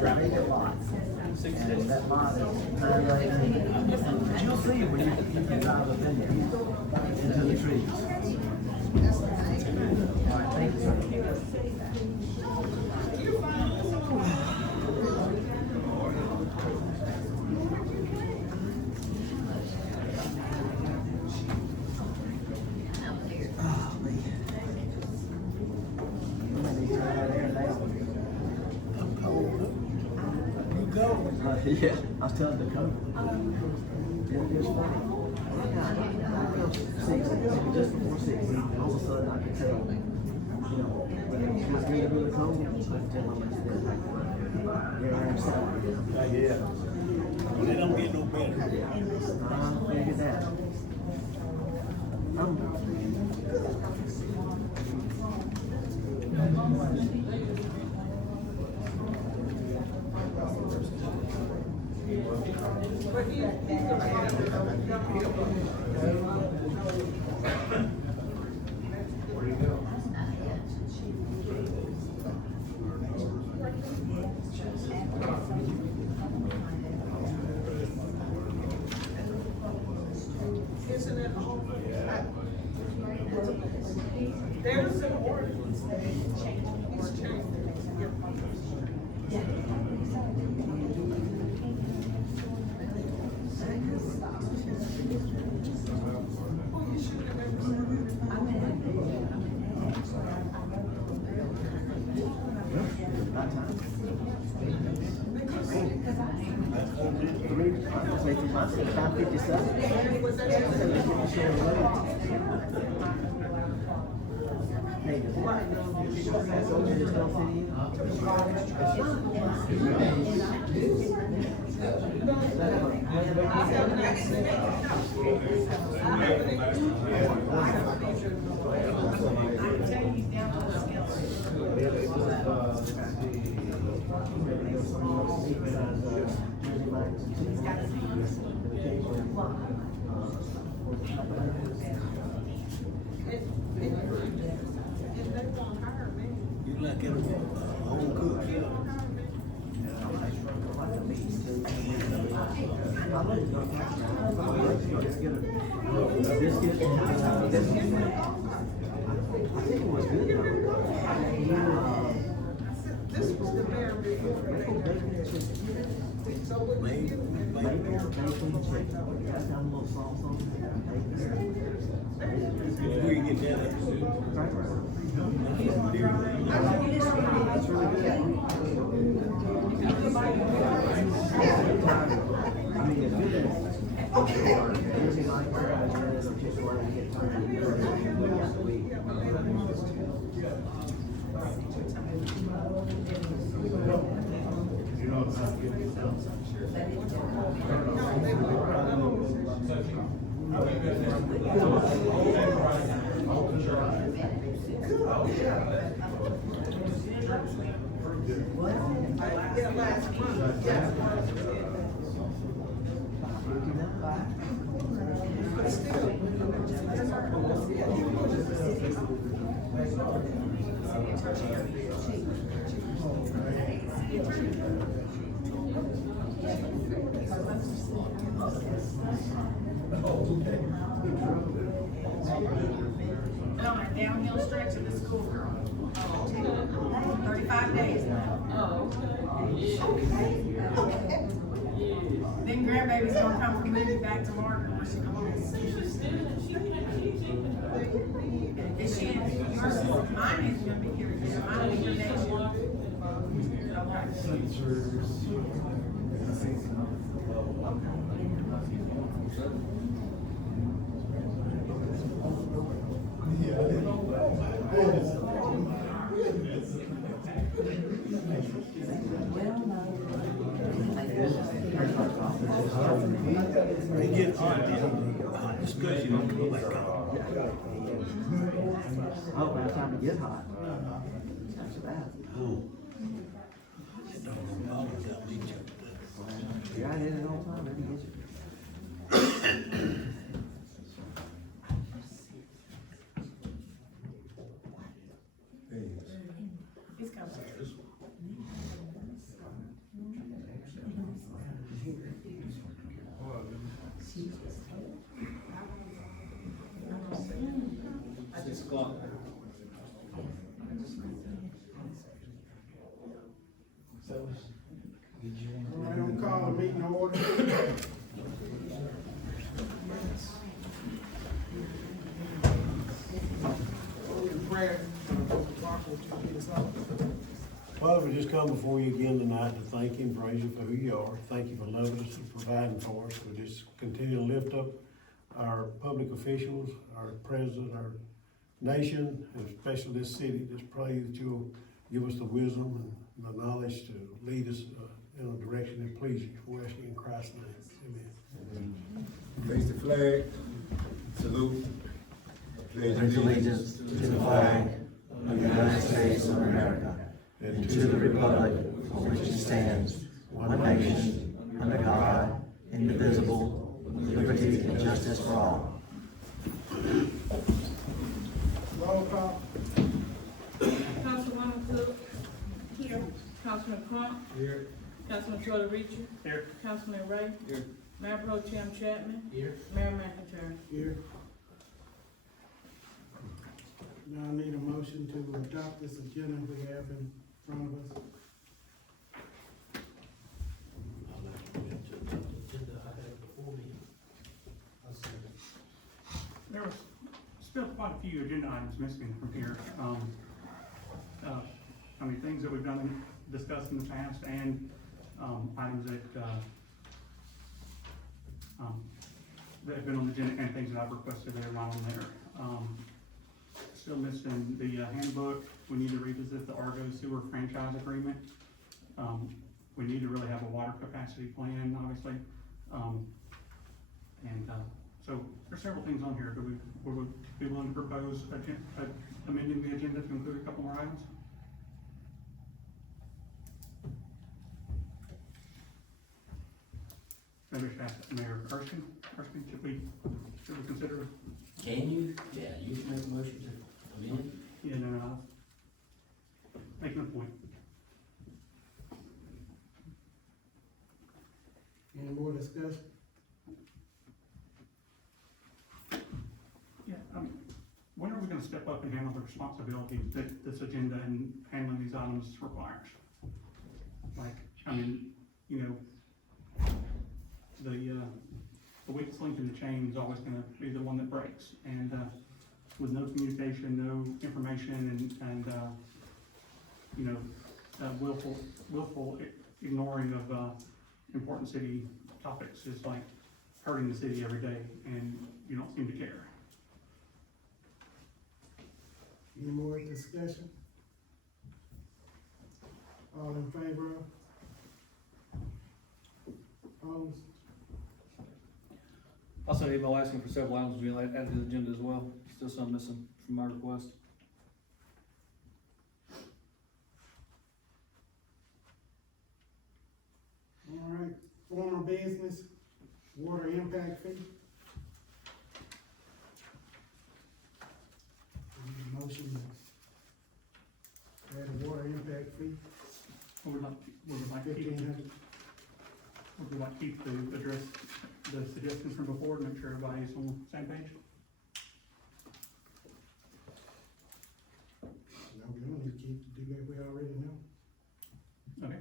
vacant lot. And that lot is 918. But you'll see when you can drive up in there, into the trees. All right, thank you, sir. Yeah, I was telling Dakota. It is funny. Just before 6, all of a sudden I could tell, when it was really cold, I could tell how much it did. Yeah, I'm sorry. Yeah. They don't get no better. Yeah, I figured that. Isn't it all? There was an ordinance that he's changed. You like it home cooked. This was the very big one. So what we do, Where you get that at? last month, yes. But still, that's our And on a downhill stretch of the schoolgirl. 35 days now. Then grandbaby's gonna come from moving back to Margaret when she comes home. Is she, yours, mine is gonna be here, mine will be here next year. They get hot, discussion don't come back on. Oh, by the time it get hot. That's bad. Oh. That doggone bottle got me choked up. You're out in it all the time, maybe get you. He's coming. 6 o'clock. All right, I'm calling the meeting to order. Open prayer. Mark, would you lead us out? Father, we just come before you again tonight to thank you and praise you for who you are. Thank you for loving us and providing for us. We just continue to lift up our public officials, our president, our nation, and especially this city. Just pray that you'll give us the wisdom and the knowledge to lead us in a direction that pleases you. We ask you in Christ's name. Amen. Raise the flag, salute. Pledge allegiance to the flag of the United States of America and to the republic for which it stands, one nation, under God, indivisible, with liberty and justice for all. Roll call. Councilwoman Cook? Here. Councilman Crump? Here. Councilman Shorter Richard? Here. Councilman Ray? Here. Mayor Pro Tem Chapman? Here. Mayor McIntyre? Here. Now I need a motion to adopt this agenda we have in front of us. There was still quite a few agenda items missing from here. I mean, things that we've done, discussed in the past, and, items that have been on the agenda, and things that I've requested that are not on there. Still missing the handbook. We need to revisit the Argo Sewer franchise agreement. We need to really have a water capacity plan, obviously. So there's several things on here. Would we be willing to propose amending the agenda to include a couple more items? Maybe I should ask Mayor Erskine, should we consider? Can you? Yeah, you can make a motion to amend. Yeah, no, making a point. Any more discussion? Yeah, when are we gonna step up and handle the responsibility that this agenda and handling these items requires? Like, I mean, you know, the weakest link in the chain is always gonna be the one that breaks, and, with no communication, no information, and you know, willful ignoring of, important city topics is like hurting the city every day, and you don't seem to care. Any more discussion? All in favor of? Opposed? I sent an email asking for several items to be added to the agenda as well. Still some missing from my request. All right, former business, water impact fee. Need a motion to add a water impact fee, Would we like to keep, $1,500. would we like to keep to address the suggestions from before to make sure everybody's on the same page? No, we don't need to do that, we already know. Okay.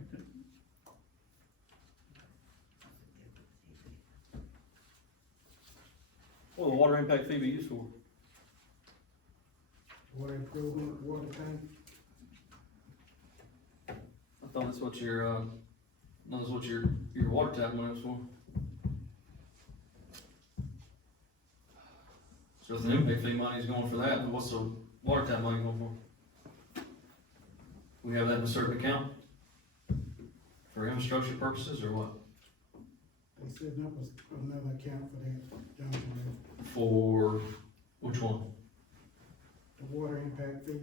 What will the water impact fee be used for? Water improvement, water tank, I thought that's what your water tap money was for. So if the impact fee money is going for that, then what's the water tap money going for? We have that in a certain account? For infrastructure purposes or what? they setting up another account for that, Johnson Road. For which one? The water impact fee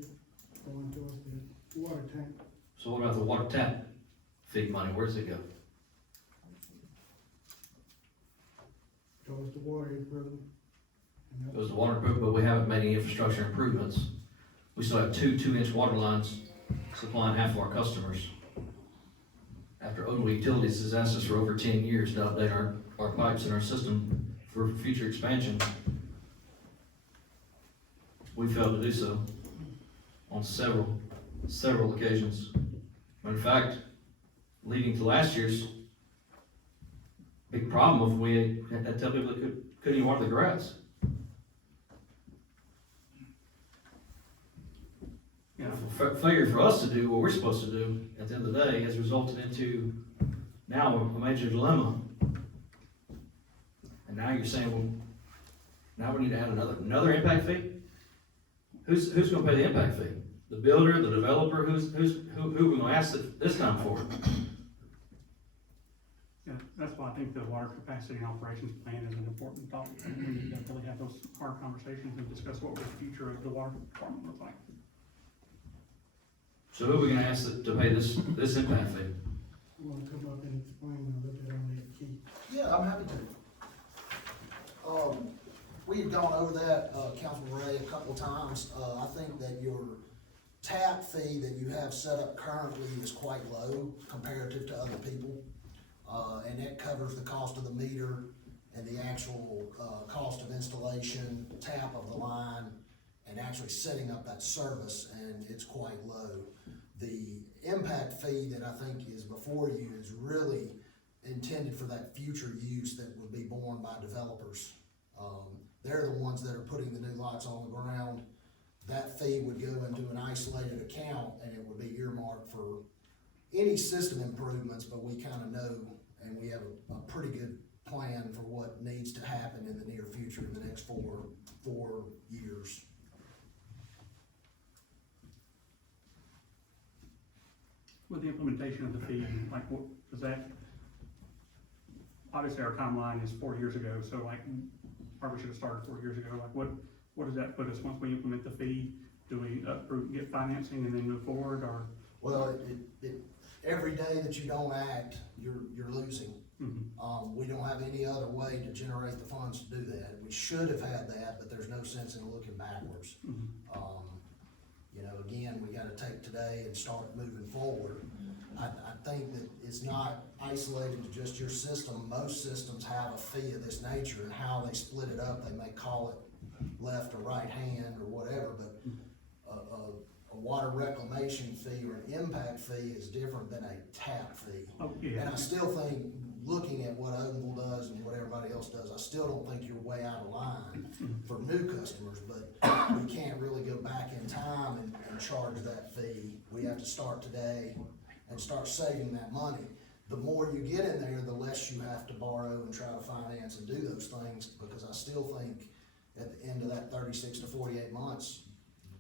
going towards the water tank. So what about the water tap fee money? Where's it go? Towards the water improvement. And that- Goes to water improvement, but we haven't made any infrastructure improvements. We still have two 2-inch water lines supplying half of our customers. After Oakland Utilities has asked us for over 10 years to update our pipes in our system for future expansion, we failed to do so on several occasions. Matter of fact, leading to last year's big problem, if we had to tell people they couldn't even water the grass. You know, failure for us to do what we're supposed to do at the end of the day has resulted into now a major dilemma. And now you're saying, well, now we need to add another impact fee? Who's gonna pay the impact fee? The builder, the developer, who we gonna ask this time for? Yeah, that's why I think the water capacity and operations plan is an important topic. We need to really have those hard conversations and discuss what the future of the water department looks like. So who are we gonna ask to pay this impact fee? You wanna come up and explain a little bit on that key? Yeah, I'm happy to. We've gone over that, Councilman Ray, a couple of times. I think that your tap fee that you have set up currently is quite low comparative to other people. And it covers the cost of the meter and the actual, cost of installation, tap of the line, and actually setting up that service, and it's quite low. The impact fee that I think is before you is really intended for that future use that would be borne by developers. They're the ones that are putting the new lots on the ground. That fee would go into an isolated account, and it would be earmarked for any system improvements, but we kind of know, and we have a pretty good plan for what needs to happen in the near future, in the next four years. With the implementation of the fee, like, what, does that, obviously our timeline is 4 years ago, so like, probably should have started 4 years ago, like, what does that put us once we implement the fee? Do we get financing and then move forward, or? Well, every day that you don't act, you're losing. Mm-hmm. We don't have any other way to generate the funds to do that. We should have had that, but there's no sense in looking backwards. Mm-hmm. You know, again, we gotta take today and start moving forward. I think that it's not isolated to just your system. Most systems have a fee of this nature, and how they split it up, they may call it left or right hand or whatever, but a water reclamation fee or an impact fee is different than a tap fee. Oh, yeah. And I still think, looking at what Odenville does and what everybody else does, I still don't think you're way out of line for new customers, but we can't really go back in time and charge that fee. We have to start today and start saving that money. The more you get in there, the less you have to borrow and try to finance and do those things, because I still think at the end of that 36 to 48 months,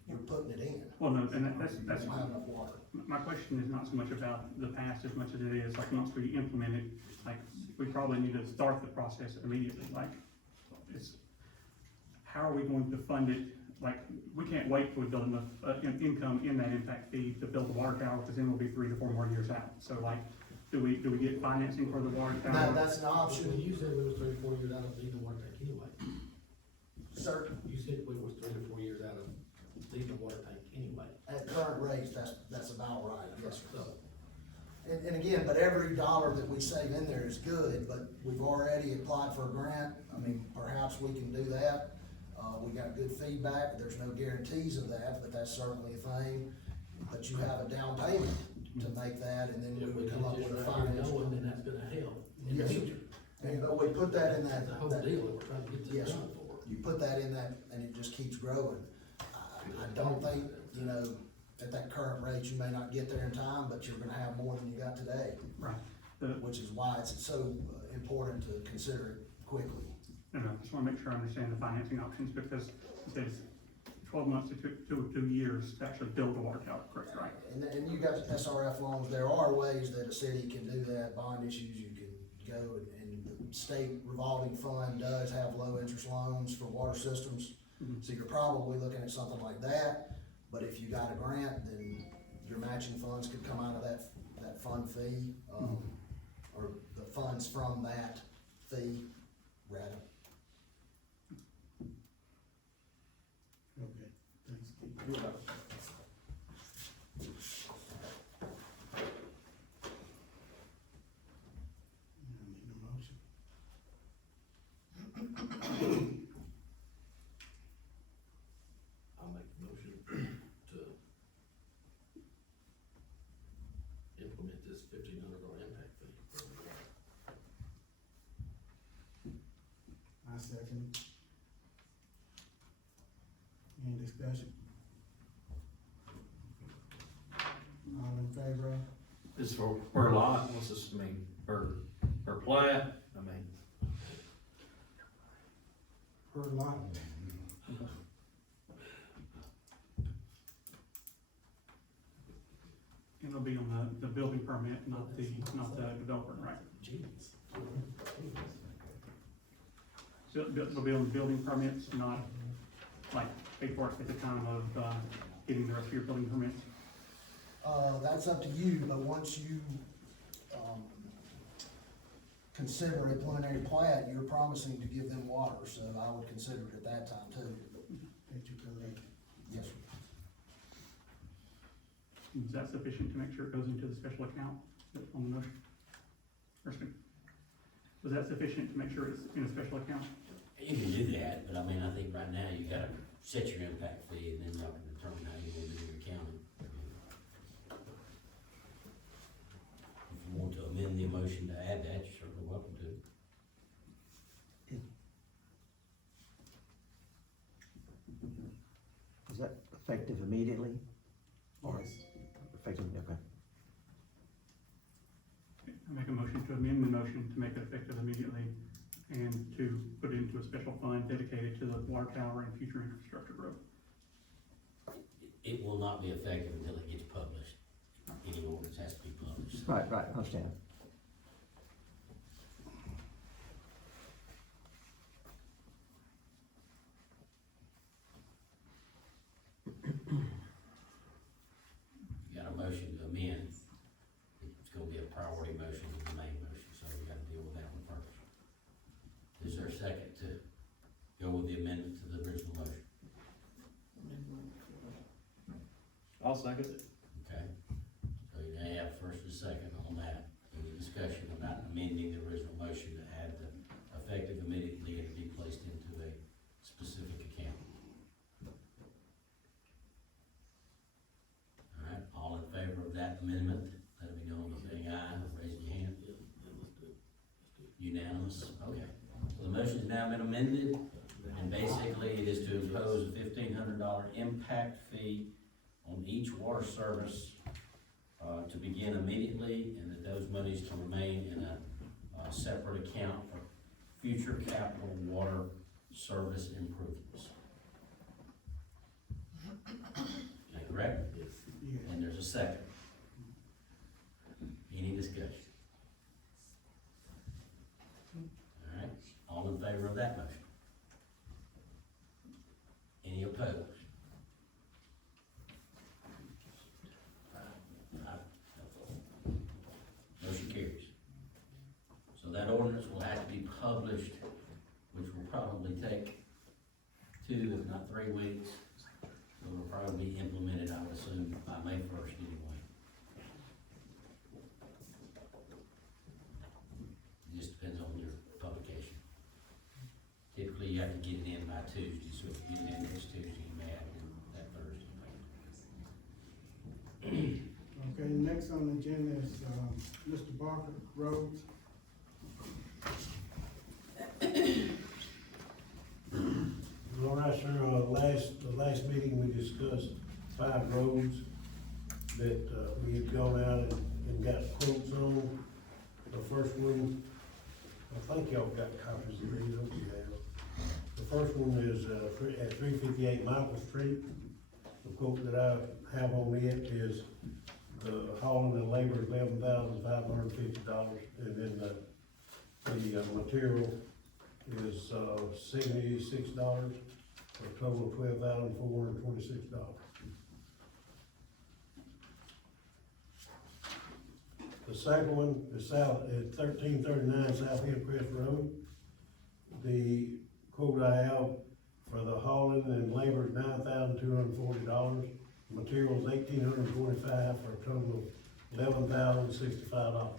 you're putting it in. Well, no, and that's You don't have enough water. my question is not so much about the past as much as it is, like, once we implement it, like, we probably need to start the process immediately, like, it's, how are we going to fund it? Like, we can't wait till we build enough, income in that impact fee to build the water tower, because then we'll be 3 to 4 more years out. So like, do we get financing for the water tower? No, that's an option. Well, you said we was 3 to 4 years out of leaving water tank anyway. Sir, You said we was 3 to 4 years out of leaving water tank anyway. at current rates, that's about right, yes, sir. And again, but every dollar that we save in there is good, but we've already applied for a grant. I mean, perhaps we can do that. We got good feedback. There's no guarantees of that, but that's certainly a thing. But you have a down payment to make that, and then we If we would come up get with a this right here finance. going, then that's gonna help in the Yes, sir. future. And we put that in that. That's the whole that- deal that we're trying to get Yes, this sir. done for. You put that in that, and it just keeps growing. I don't think, you know, at that current rate, you may not get there in time, but you're gonna have more than you got today, Right. which is why it's so important to consider it quickly. No, I just wanna make sure I understand the financing options, because it says 12 months to 2 years to actually build the water tower, correct, right? And you got SRF loans, there are ways that a city can do that, bond issues, you can go, and the state revolving fund does have low interest loans for water systems. Mhm. So you're probably looking at something like that, but if you got a grant, then your matching funds could come out of that fund fee, or the funds from that fee, rather. Okay, thanks, Keith. You're right. I need a motion. implement this $1,500 impact fee. I second. Any discussion? All in favor? This for per lot, what's this mean, per plat, I mean, Per lot. It'll be on the building permit, not the developer, right? So it'll be on the building permits, not like pay for it at the time of, getting the rest of your building permits. That's up to you, but once you, consider a preliminary plat, you're promising to give them water, so I would consider it at that time too. That you collect. Yes, sir. Is that sufficient to make sure it goes into the special account on the motion? Or was that sufficient to make sure it's in a special account? You can do that, but I mean, I think right now you gotta set your impact fee and then y'all can determine how you want to do your accounting. If you want to amend the motion to add that, you're certainly welcome to. Is that effective immediately? Or Yes. effective, okay. I make a motion to amend the motion to make it effective immediately and to put it into a special fund dedicated to the water tower and future infrastructure growth. It will not be effective until it gets published. Any ordinance has to be published. Right, I understand. You got a motion to amend, it's gonna be a priority motion to the main motion, so we gotta deal with that one first. Is there a second to go with the amendment to the original motion? I'll second it. Okay, so you now have first and second on that. Any discussion about amending the original motion to add the effective immediately and to be placed into a specific account? All right, all in favor of that amendment, let it be known by saying aye, raise your hand. Unanimous, okay. So the motion has now been amended, and basically it is to impose a $1,500 impact fee on each water service, to begin immediately, and that those monies can remain in a separate account for future capital water service improvements. Is that correct? Yes. And there's a second. Any discussion? All right, all in favor of that motion? Any opposed? Motion carries. So that ordinance will have to be published, which will probably take 2, if not 3 weeks. So it'll probably be implemented, I would assume, by May 1st anyway. It just depends on your publication. Typically, you have to get it in by Tuesday, so if you get it in next Tuesday, you may have it in that Thursday. Okay, next on the agenda is, Mr. Barker, roads. All right, sir, the last meeting, we discussed 5 roads that, we had gone out and got quotes on. The first one, I think y'all got copies of these, hope you have. The first one is, at 358 Michael Street. The quote that I have on it is the hauling and labor is $11,550, and then the material is $76, for a total of $12,426. The second one is south, at 1339 South Hillcrest Road. The quote I have for the hauling and labor is $9,240. Materials $1,825 for a total of $11,065.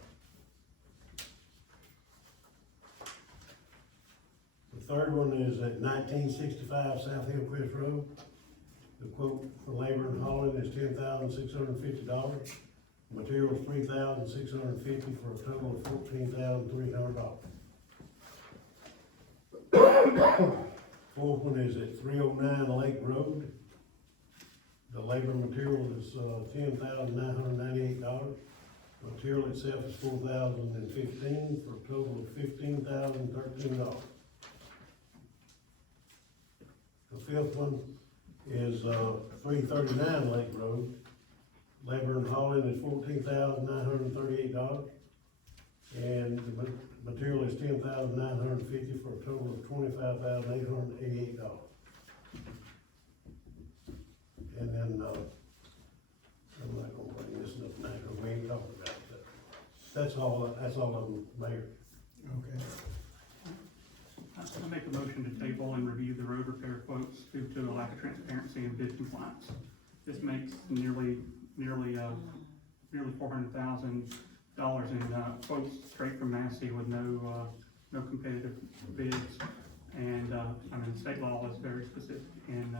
The third one is at 1965 South Hillcrest Road. The quote for labor and hauling is $10,650. Materials, $3,650 for a total of $14,300. Fourth one is at 309 Lake Road. The labor and material is $10,998. Material itself is $4,015 for a total of $15,013. The fifth one is 339 Lake Road. Labor and hauling is $14,938. And the material is $10,950 for a total of $25,888. And then, I'm not gonna bring this up now, because we ain't talking about that. That's all of them, Mayor. Okay. I make a motion to table and review the road repair quotes due to a lack of transparency and bid compliance. This makes nearly $400,000 in quotes straight from Massey with no competitive bids. And, state law is very specific in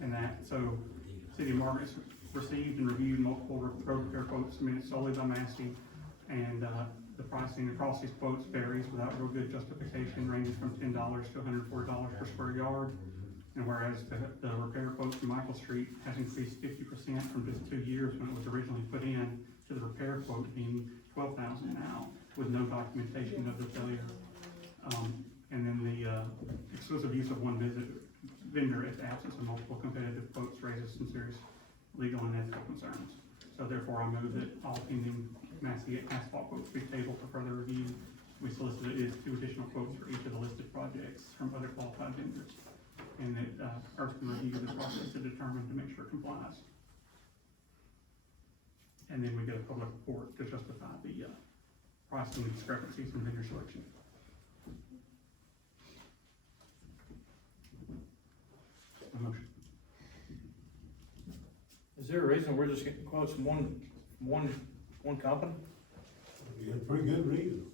that. So, City of Margaret's received and reviewed multiple road repair quotes submitted solely by Massey. And, the pricing across these quotes varies without real good justification, ranging from $10 to $140 per square yard. And whereas the repair quote from Michael Street has increased 50% from just 2 years when it was originally put in, to the repair quote being $12,000 now, with no documentation of the failure. And then the exclusive use of one vendor at the absence of multiple competitive quotes raises some serious legal and ethical concerns. So therefore, I move that all pending Massey asphalt quotes be tabled for further review. We solicited 2 additional quotes for each of the listed projects from other qualified vendors. And that Earth can review the process to determine to make sure it complies. And then we get a public report to justify the pricing discrepancies from vendor selection. A motion. Is there a reason we're just getting quotes from one company? You got a pretty good reason.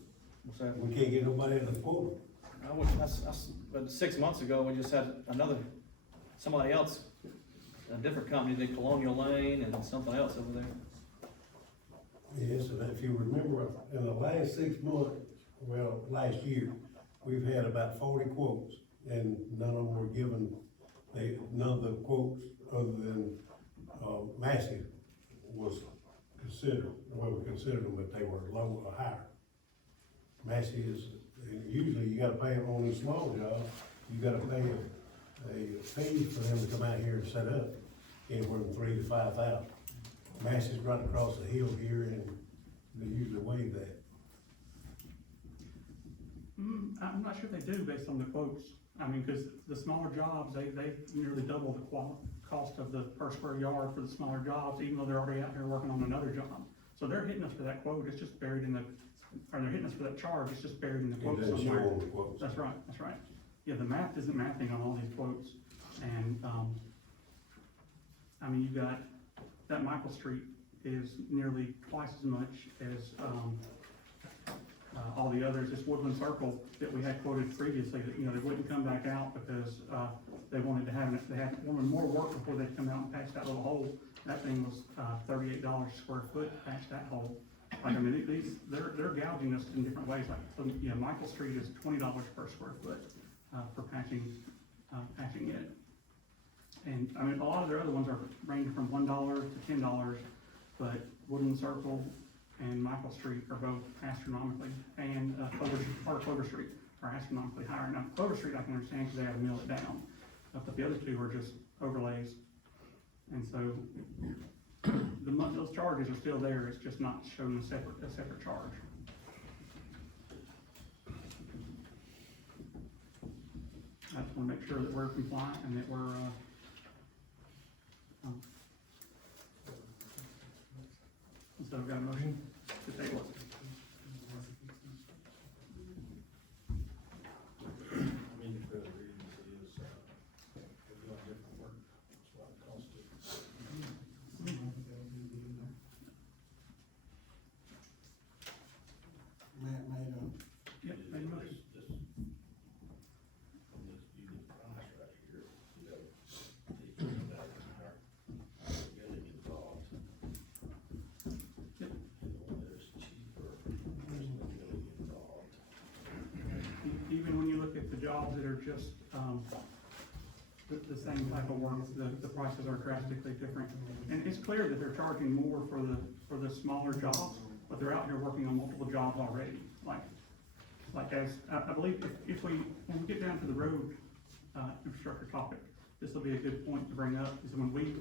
What's that? We can't get nobody in the quote. But 6 months ago, we just had somebody else, a different company, did Colonial Lane and something else over there. Yes, and if you remember, in the last 6 months, well, last year, we've had about 40 quotes, and none of them were given, none of the quotes other than, Massey was considered, well, we considered them, but they were low or higher. Massey is, usually you gotta pay them on these small jobs, you gotta pay a fee for them to come out here and set up, anywhere from $3,000 to $5,000. Massey's right across the hill here, and they usually waive that. I'm not sure they do based on the quotes. I mean, cause the smaller jobs, they nearly double the cost of the per square yard for the smaller jobs, even though they're already out here working on another job. So they're hitting us for that quote, it's just buried in the, or they're hitting us for that charge, it's just buried in the quote It doesn't show somewhere. on the quotes. That's right. Yeah, the math isn't mathing on all these quotes. And, I mean, you've got, that Michael Street is nearly twice as much as, all the others. This Woodland Circle that we had quoted previously, that, they wouldn't come back out because, they wanted to have, wanted more work before they'd come out and patch that little hole. That thing was, $38 a square foot to patch that hole. Like, I mean, they're gouging us in different ways. Like, so, Michael Street is $20 per square foot, for patching it. And, I mean, a lot of their other ones are ranging from $1 to $10, but Woodland Circle and Michael Street are both astronomically, and, Clover Street are astronomically higher. Now, Clover Street I can understand because they had to mill it down, but the other two are just overlays. And so, those charges are still there, it's just not shown a separate charge. I just wanna make sure that we're compliant and that we're, so we've got a motion to table it. Matt made a, Yep, made a motion. they're just, the same type of work, the prices are drastically different. And it's clear that they're charging more for the smaller jobs, but they're out here working on multiple jobs already. Like as, I believe if when we get down to the road, infrastructure topic, this will be a good point to bring up, is when we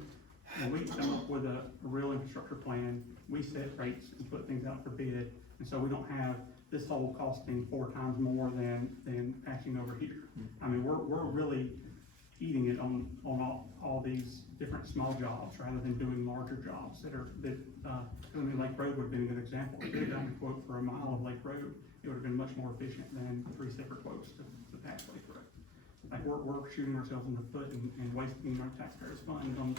come up with a real infrastructure plan, we set rates and put things out for bid, and so we don't have this whole costing 4 times more than patching over here. I mean, we're really eating it on all these different small jobs rather than doing larger jobs I mean, Lake Road would have been a good example. If we had gotten a quote for a mile of Lake Road, it would have been much more efficient than 3 separate quotes to patch Lake Road. Like, we're shooting ourselves in the foot and wasting our taxpayers' funds on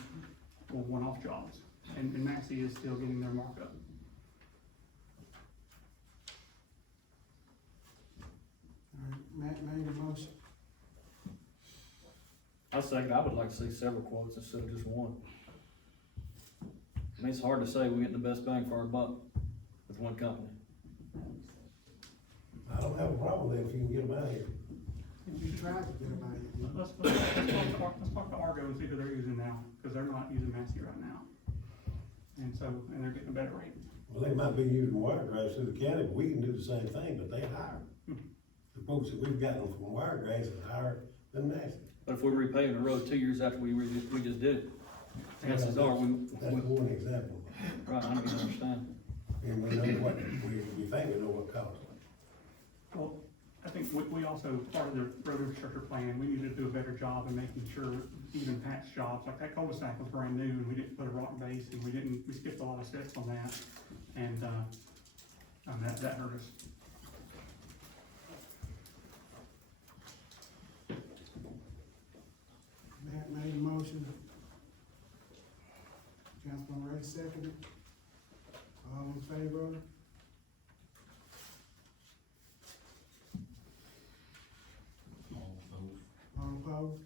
one-off jobs. And Massey is still getting their markup. All right, Matt made a motion. I would like to see several quotes instead of just one. I mean, it's hard to say we're getting the best bang for our buck with one company. I don't have a problem with it if you can get them out of here. You tried to get him out of here. Let's talk to Argo and see who they're using now, because they're not using Massey right now. And they're getting a better rate. Well, they might be using Wiregrass through the county, but we can do the same thing, but they hire. The folks that we've gotten from Wiregrass is higher than Massey. But if we're repaving the road 2 years after we just did it, chances are That's one example. right, I don't even understand. And we know what, we think we know what costs. Well, I think we also, part of the road infrastructure plan, we needed to do a better job in making sure even patch jobs, like that cul-de-sac was brand new, and we didn't put a rock base, and we skipped a lot of steps on that, and that hurt us. Matt made a motion. Councilman Ray seconded. All in favor of it? All opposed?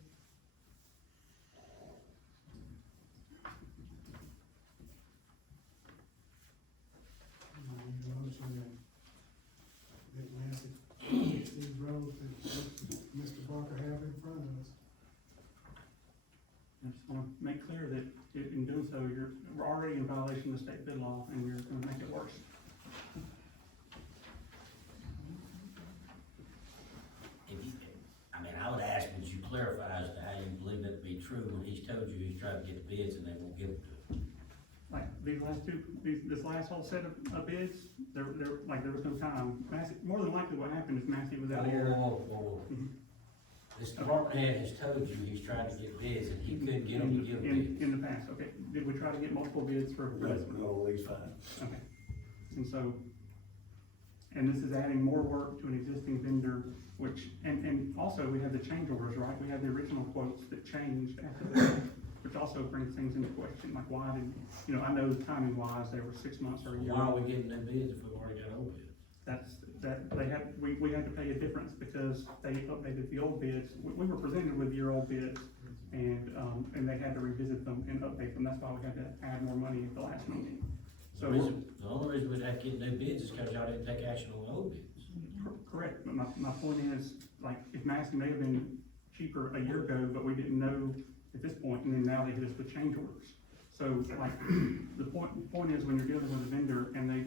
I need a motion that Massey fix these roads that Mr. Barker have in front of us. I just wanna make clear that in doing so, we're already in violation of the state bid law, and you're gonna make it worse. I would ask, would you clarify as to how you believe that to be true when he's told you he's tried to get the bids and they won't give them to him? Like, this last whole set of bids, there was no time. Massey, more than likely what happened is Massey was out here. Whoa. Mhm. This department head has told you he's trying to get bids and he couldn't get them to give bids. In the past, okay. Did we try to get multiple bids for this one? No, at least 5. Okay. And so, and this is adding more work to an existing vendor, which, and also we have the change orders, right? We have the original quotes that changed after that, which also brings things into question, like why did, I know timing wise, they were 6 months or a year. Why are we getting them bids if we've already got old bids? We had to pay a difference because they updated the old bids. We were presented with your old bids and they had to revisit them and update them. That's why we had to add more money at the last meeting. The only reason we have to get new bids is because y'all didn't take action on the old bids. Correct, but my point is, like, if Massey may have been cheaper a year ago, but we didn't know at this point, and then now they hit us with change orders. So, like, the point is, when you're dealing with a vendor and they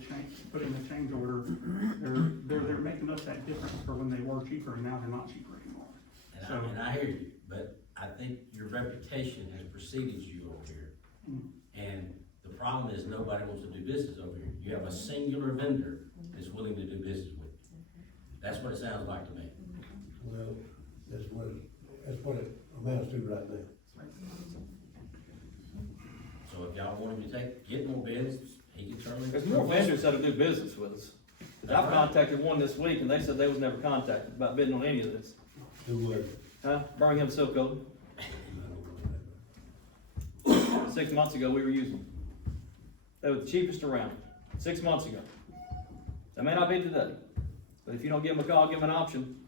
put in a change order, they're making up that difference for when they were cheaper and now they're not cheaper anymore. And I hear you, but I think your reputation has preceded you over here. And the problem is nobody wants to do business over here. You have a singular vendor that's willing to do business with you. That's what it sounds like to me. Well, that's what it amounts to right now. So if y'all want him to get more bids, he can certainly. There's more vendors that do business with us. I've contacted one this week and they said they was never contacted about bidding on any of this. Who would? Birmingham Silk Coat. 6 months ago, we were using them. They were the cheapest around, 6 months ago. That may not be today, but if you don't give them a call, give them an option,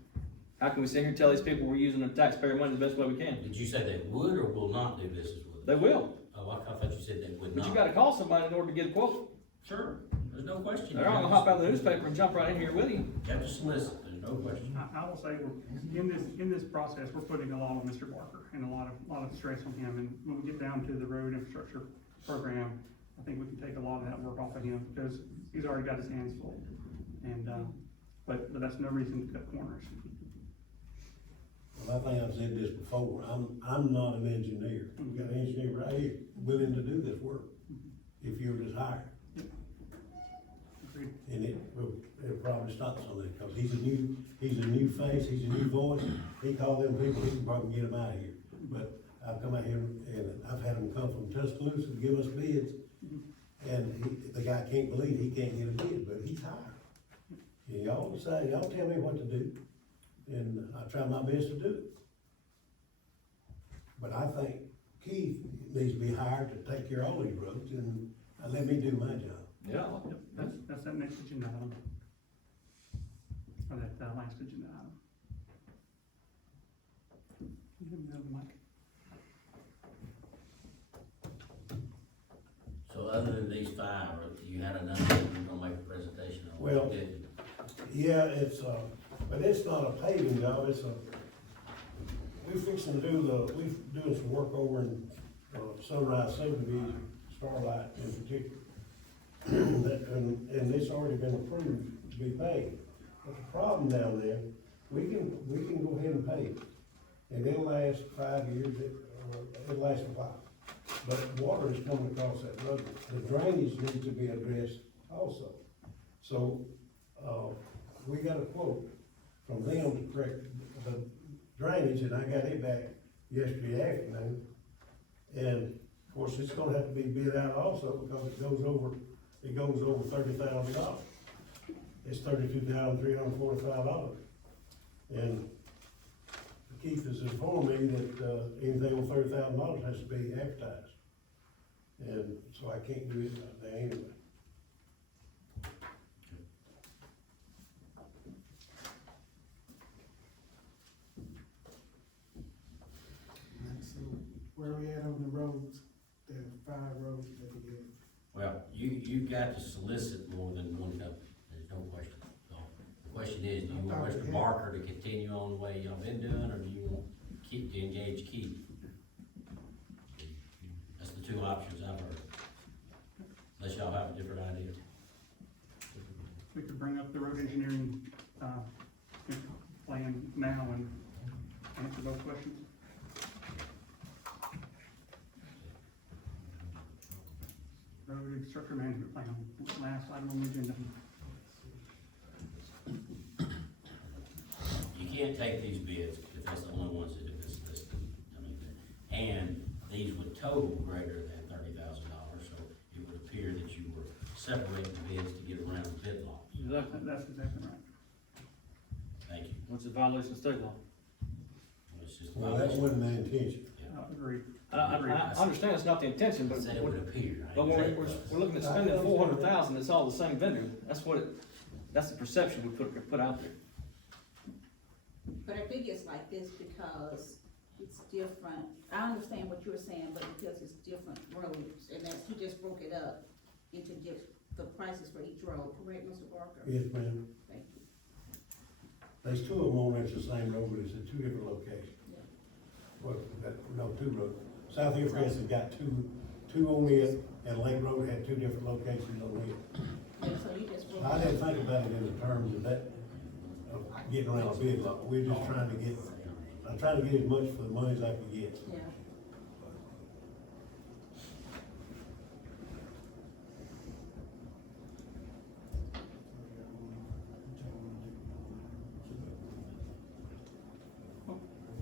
how can we sit here and tell these people we're using their taxpayer money the best way we can? Did you say they would or will not do business with us? They will, Oh, I thought you said they would but not. you gotta call somebody in order to get a quote. Sure, there's no question. They're not gonna hop out of the newspaper and jump right in here with you. You have to solicit, there's No question. I will say, we're, in this process, we're putting a lot on Mr. Barker and a lot of stress on him, and when we get down to the road infrastructure program, I think we can take a lot of that work off of him, because he's already got his hands full. And, but that's no reason to cut corners. Well, I think I've said this before, I'm not an engineer. We got an engineer right here willing to do this work, if you were just hired. Agreed. And it'll probably stop something, because he's a new face, he's a new voice. He called them people, he can probably get them out of here. But I've come out here and I've had them come from Tuscaloosa to give us bids. And the guy can't believe he can't get a bid, but he's hired. And y'all decide, y'all tell me what to do, and I try my best to do it. But I think Keith needs to be hired to take care of all these roads and let me do my job. Yeah. Yep, that's that next agenda item. Or that last agenda item. You have another mic? So other than these five, you had another, you're gonna make a presentation on Well, what you did? Yeah, but it's not a paving job, we're fixing to we're doing some work over in, Sunrise Subdivision, Starlight in particular. And it's already been approved to be paid. But the problem down there, we can go ahead and pay it. And it'll last 5 years, it'll last a while. But water is coming across that road. The drainage needs to be addressed also. So, we got a quote from them to correct the drainage, and I got it back yesterday afternoon. And of course, it's gonna have to be bid out also, because it goes over $30,000. It's $32,345. And Keith has informed me that, anything over $30,000 has to be advertised. And so I can't do it right now anyway. So where we at on the roads, the 5 roads that we did? Well, you got to solicit more than one company, there's no question. So the question is, do you want Mr. Barker to continue on the way y'all been doing, or do you want Keith to engage Keith? That's the two options I've heard. Unless y'all have a different idea. We could bring up the road engineering, plan now and answer both questions. Road infrastructure management plan, last item on the agenda. You can't take these bids if that's the only ones that are this listed. I mean, and these would total greater than $30,000, so it would appear that you were separating the bids to get around the bid law. Exactly. That's exactly right. Thank you. What's the violation of state law? It's just. Well, that wasn't my intention. Agreed. I understand it's not the intention, but, Said it would appear. but when we're looking at spending 400,000, it's all the same vendor. That's the perception we put out there. But I think it's like this because it's different. I understand what you're saying, but because it's different roads, and that you just broke it up into the prices for each road, correct, Mr. Barker? Yes, ma'am. Thank you. There's 2 of them on there, it's the same road, but it's in 2 different locations. Yeah. Well, 2 roads. South Hill Crest has got two on it, and Lake Road had 2 different locations on it. Yeah, so you just broke it I up. didn't think about it in the terms of that, of getting around a bid law. We're just trying to get, I'm trying to get as much for the money as I can get. Yeah.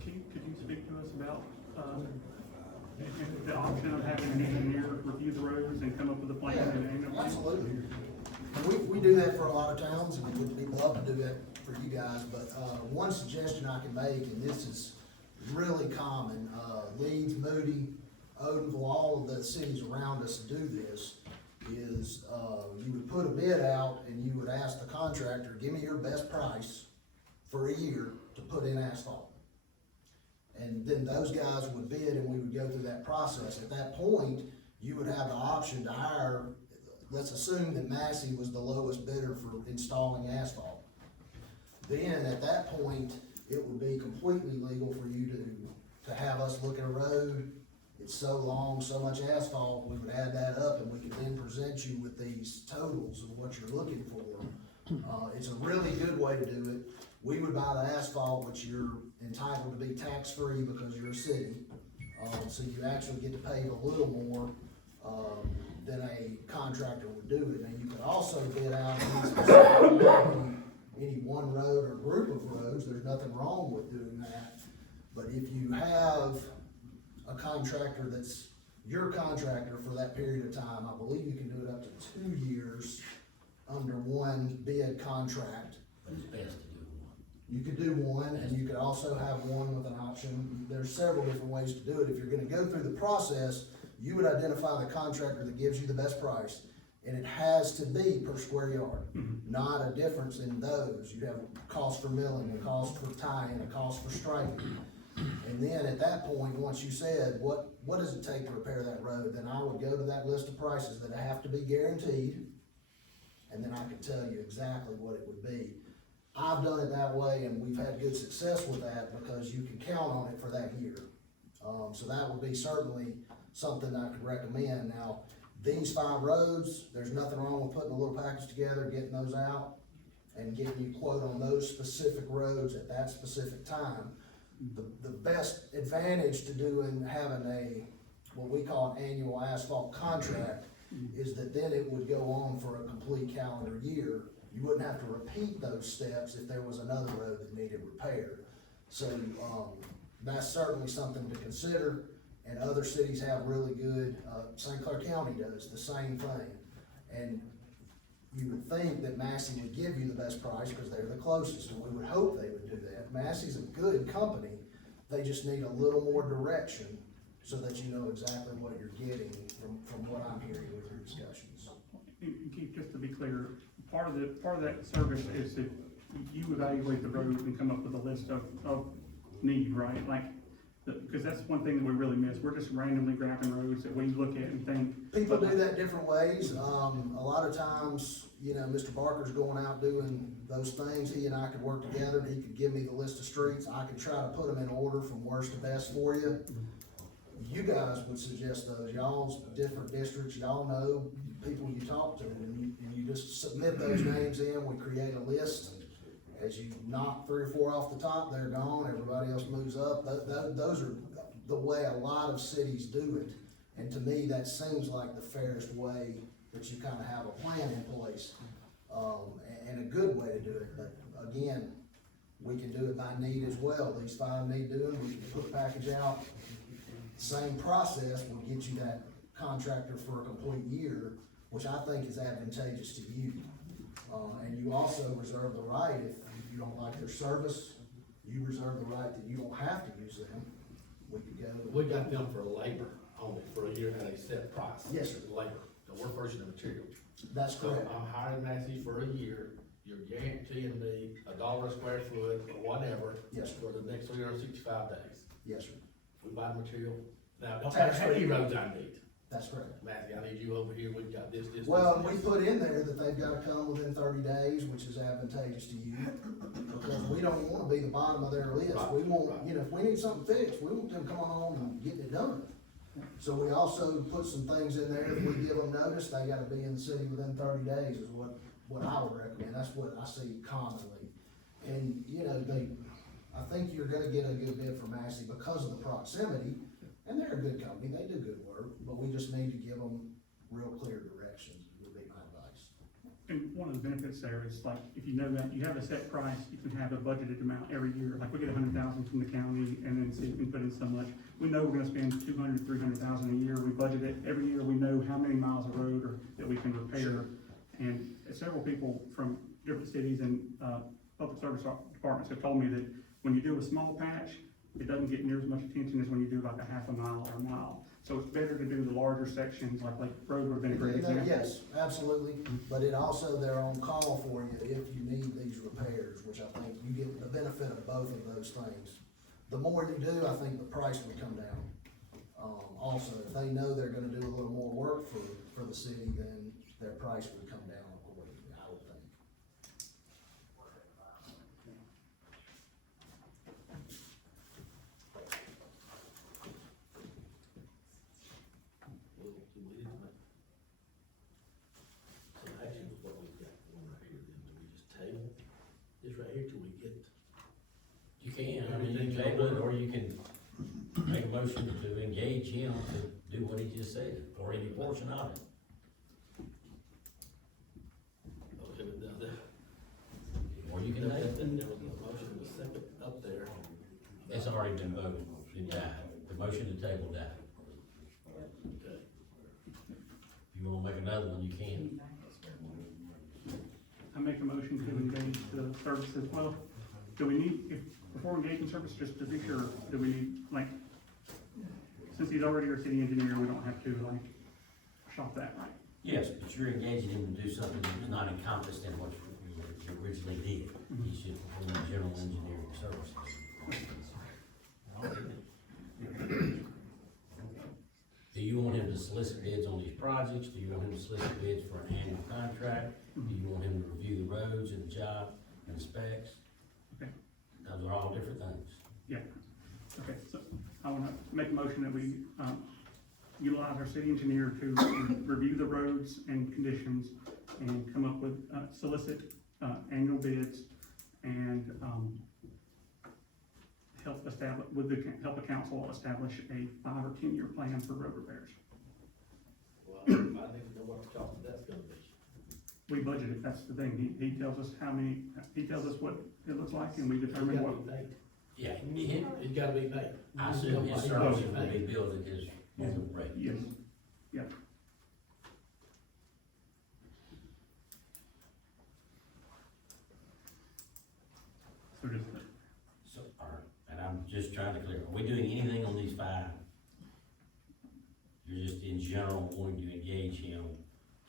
Could you speak to us about, the option of having an engineer review the roads and come up with a plan and a plan? Absolutely. And we do that for a lot of towns, and we'd love to do that for you guys, but, one suggestion I can make, and this is really common, Leeds, Moody, Odenville, all of the cities around us do this, is, you would put a bid out and you would ask the contractor, give me your best price for a year to put in asphalt. And then those guys would bid and we would go through that process. At that point, you would have the option to hire, let's assume that Massey was the lowest bidder for installing asphalt. Then at that point, it would be completely legal for you to have us look at a road. It's so long, so much asphalt, we would add that up and we could then present you with these totals of what you're looking for. It's a really good way to do it. We would buy the asphalt, which you're entitled to be tax-free because you're a city. So you actually get to pay a little more, than a contractor would do it. And you could also bid out any one road or group of roads, there's nothing wrong with doing that. But if you have a contractor that's your contractor for that period of time, I believe you can do it up to 2 years under one bid contract. But it's best to do one. You could do one, and you could also have one with an option. There's several different ways to do it. If you're gonna go through the process, you would identify the contractor that gives you the best price, and it has to be per square yard, not a difference in those. You have a cost for milling, a cost for tying, a cost for striping. And then at that point, once you said, what does it take to repair that road, then I would go to that list of prices that have to be guaranteed, and then I could tell you exactly what it would be. I've done it that way, and we've had good success with that because you can count on it for that year. So that would be certainly something I could recommend. Now, these 5 roads, there's nothing wrong with putting a little package together, getting those out, and getting you quote on those specific roads at that specific time. The best advantage to doing, having what we call an annual asphalt contract, is that then it would go on for a complete calendar year. You wouldn't have to repeat those steps if there was another road that needed repaired. So, that's certainly something to consider, and other cities have really good, St. Clair County does the same thing. And you would think that Massey would give you the best price because they're the closest, and we would hope they would do that. Massey's a good company, they just need a little more direction so that you know exactly what you're getting from what I'm hearing with your discussions. And Keith, just to be clear, part of that service is that you evaluate the road and come up with a list of need, right? Like, because that's one thing that we really miss. We're just randomly grabbing roads that we look at and think. People do that different ways. A lot of times, Mr. Barker's going out doing those things. He and I could work together. He could give me the list of streets. I could try to put them in order from worst to best for you. You guys would suggest those. Y'all's different districts. Y'all know people you talk to, and you just submit those names in. We create a list. As you knock 3 or 4 off the top, they're gone, everybody else moves up. Those are the way a lot of cities do it. And to me, that seems like the fairest way that you kind of have a plan in place, and a good way to do it. But again, we can do it by need as well. These 5 need doing, we can put a package out. Same process will get you that contractor for a complete year, which I think is advantageous to you. And you also reserve the right, if you don't like their service, you reserve the right that you don't have to use them. We could go. We got them for labor only for a year at a set price. Yes, sir. Labor, so we're purchasing the material. That's So correct. I'm hiring Massey for a year, you're guaranteeing me $1 a square foot or whatever. Yes, sir. For the next 365 days. Yes, sir. We buy the material. Now, don't have any roads I need. That's correct. Massey, I need you over here, we've got this. Well, this, we this. put in there that they've gotta come within 30 days, which is advantageous to you, because we don't wanna be the bottom of their list. We want, if we need something fixed, we want them coming on and getting it done. So we also put some things in there, if we give them notice, they gotta be in the city within 30 days is what I would recommend. That's what I see commonly. And, I think you're gonna get a good bid from Massey because of the proximity. And they're a good company, they do good work, but we just need to give them real clear directions, would be my advice. And one of the benefits there is like, if you know that you have a set price, you can have a budgeted amount every year. Like we get 100,000 from the county and then see if we can put in so much. We know we're gonna spend 200, 300,000 a year. We budget it every year. We know how many miles of road that we can repair. And several people from different cities and, public service departments have told me that when you do a small patch, it doesn't get near as much attention as when you do like a half a mile or a mile. So it's better to do the larger sections, like Road would have been a great example. Yes, absolutely, but it also, they're on call for you if you need these repairs, which I think you get the benefit of both of those things. The more you do, I think the price will come down. Also, if they know they're gonna do a little more work for the city, then their price would come down accordingly, I would think. Ray, till we get, You can, I mean, you can table it, or you can make a motion to engage him to do what he just said, or any portion of it. okay, but now that, Or you can there table it. was a motion, was second up there. It's already been voted, it died, the motion to table died. Okay. If you wanna make another one, you can. I make a motion to engage the services. Well, do we need, if, before engaging service, just to be sure, do we need, like, since he's already our city engineer, we don't have to, like, shop that, right? Yes, but you're engaging him to do something that was not encompassed in what you originally did. He should perform general engineering services. Do you want him to solicit bids on these projects? Do you want him to solicit bids for an annual contract? Do you want him to review the roads and the job and the specs? Okay. Those are all different things. Yeah. Okay, so I wanna make a motion that we, utilize our city engineer to review the roads and conditions and come up with, solicit, annual bids and, help establish, help the council establish a 5 or 10 year plan for road repairs. Well, I need to know what the cost of that's gonna be. We budget it, that's the thing, he tells us how many, he tells us what it looks like and we determine what. Yeah, It's gotta be made. I assume his services will be billed at his usual rate. Yes, yeah. So just, So, all right, and I'm just trying to clear, are we doing anything on these 5? You're just in general wanting to engage him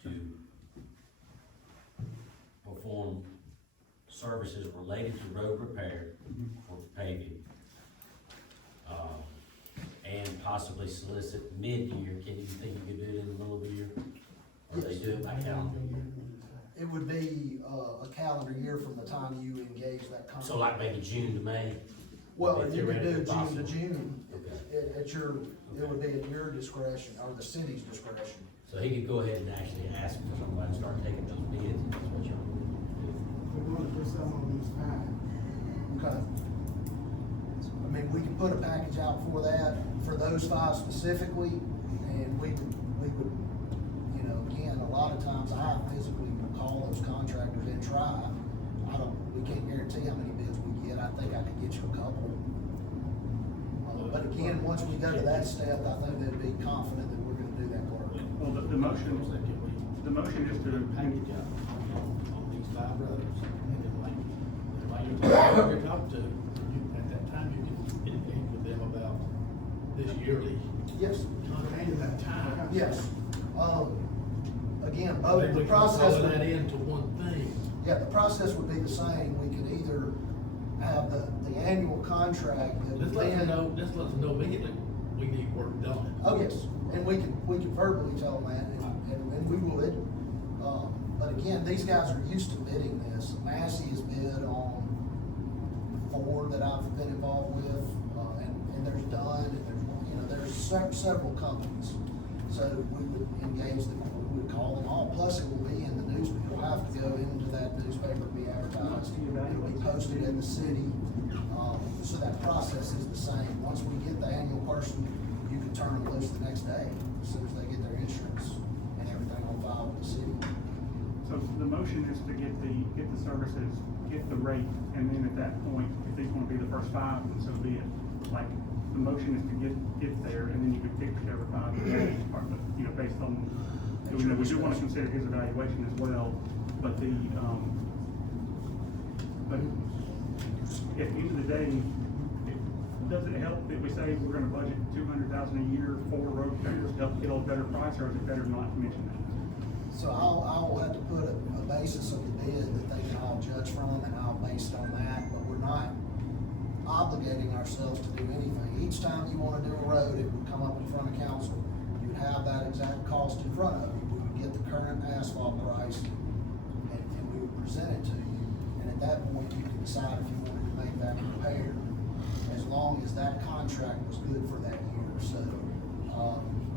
to perform services related to road repair or paving. And possibly solicit mid-year, can you think you could do it in the middle of the year? Or they do it by calendar? It would be, a calendar year from the time you engage that contract. So like maybe June to May? Well, If you they're could ready do for June to possible. June, Okay. at your, it would be at your discretion, or the city's discretion. So he could go ahead and actually ask for somebody to start taking those bids, if that's what you're We're gonna put some on these 5. Okay. I mean, we can put a package out for that, for those 5 specifically, and we would, you know, again, a lot of times I physically call those contractors and try. We can't guarantee how many bids we get, I think I could get you a couple. But again, once we go to that step, I think they'd be confident that we're gonna do that work. well, the motion is to, Package out on these 5 roads, and then like you're talking to, at that time, you can engage with them about this yearly. Yes, At that time. yes. Again, I think the we can process. follow that into one thing. Yeah, the process would be the same, we could either have the annual contract that would Just let them then. know, immediately, we need work done. Oh, yes, and we can verbally tell them that, and we would. But again, these guys are used to bidding this. Massey has bid on 4 that I've been involved with, and there's Dunn, and there's several companies. So we would engage them, we would call them all, plus it will be in the newspaper. It'll have to go into that newspaper, be advertised, it'll be posted in the city. So that process is the same. Once we get the annual person, you can turn them loose the next day, as soon as they get their insurance and everything on file with the city. so the motion is to get the services, get the rate, and then at that point, if these wanna be the first 5, then so be it. Like, the motion is to get there, and then you could pick whichever 5 department, based on, we do wanna consider his evaluation as well, but but at the end of the day, does it help that we say we're gonna budget $200,000 a year for road repairs to help get a better price, or is it better not to mention that? So I'll have to put a basis of the bid that they can all judge from, and I'll base it on that, but we're not obligating ourselves to do anything. Each time you wanna do a road, it would come up in front of council, you would have that exact cost in front of you, we would get the current asphalt price, and we would present it to you, and at that point, you can decide if you wanted to make that repair, as long as that contract was good for that year. So,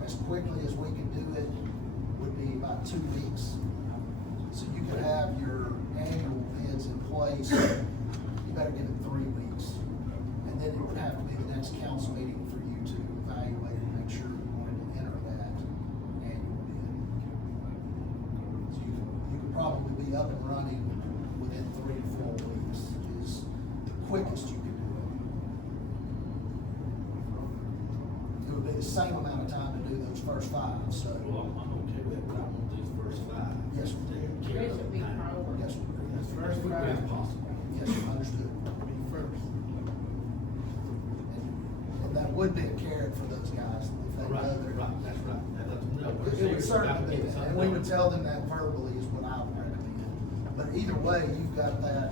as quickly as we can do it, would be about 2 weeks. So you could have your annual bids in place better give it 3 weeks. And then it would have to be the next council meeting for you to evaluate and make sure you wanted to enter that annual bid. So you could probably be up and running within 3 to 4 weeks is the quickest you could do it. It would be the same amount of time to do those first 5, so. Well, I'm okay with it, but I want these first 5. Yes, sir. Taken care This of would be now. priority. Yes, sir. That's first As quickly as possible. Yes, sir, understood. Be first. And that would be a carrot for those guys if they Right, know they're. right, that's right. That lets them know. we're It would serious about certainly be, getting that, something and we would done. tell them that verbally is what I would recommend. But either way, you've got that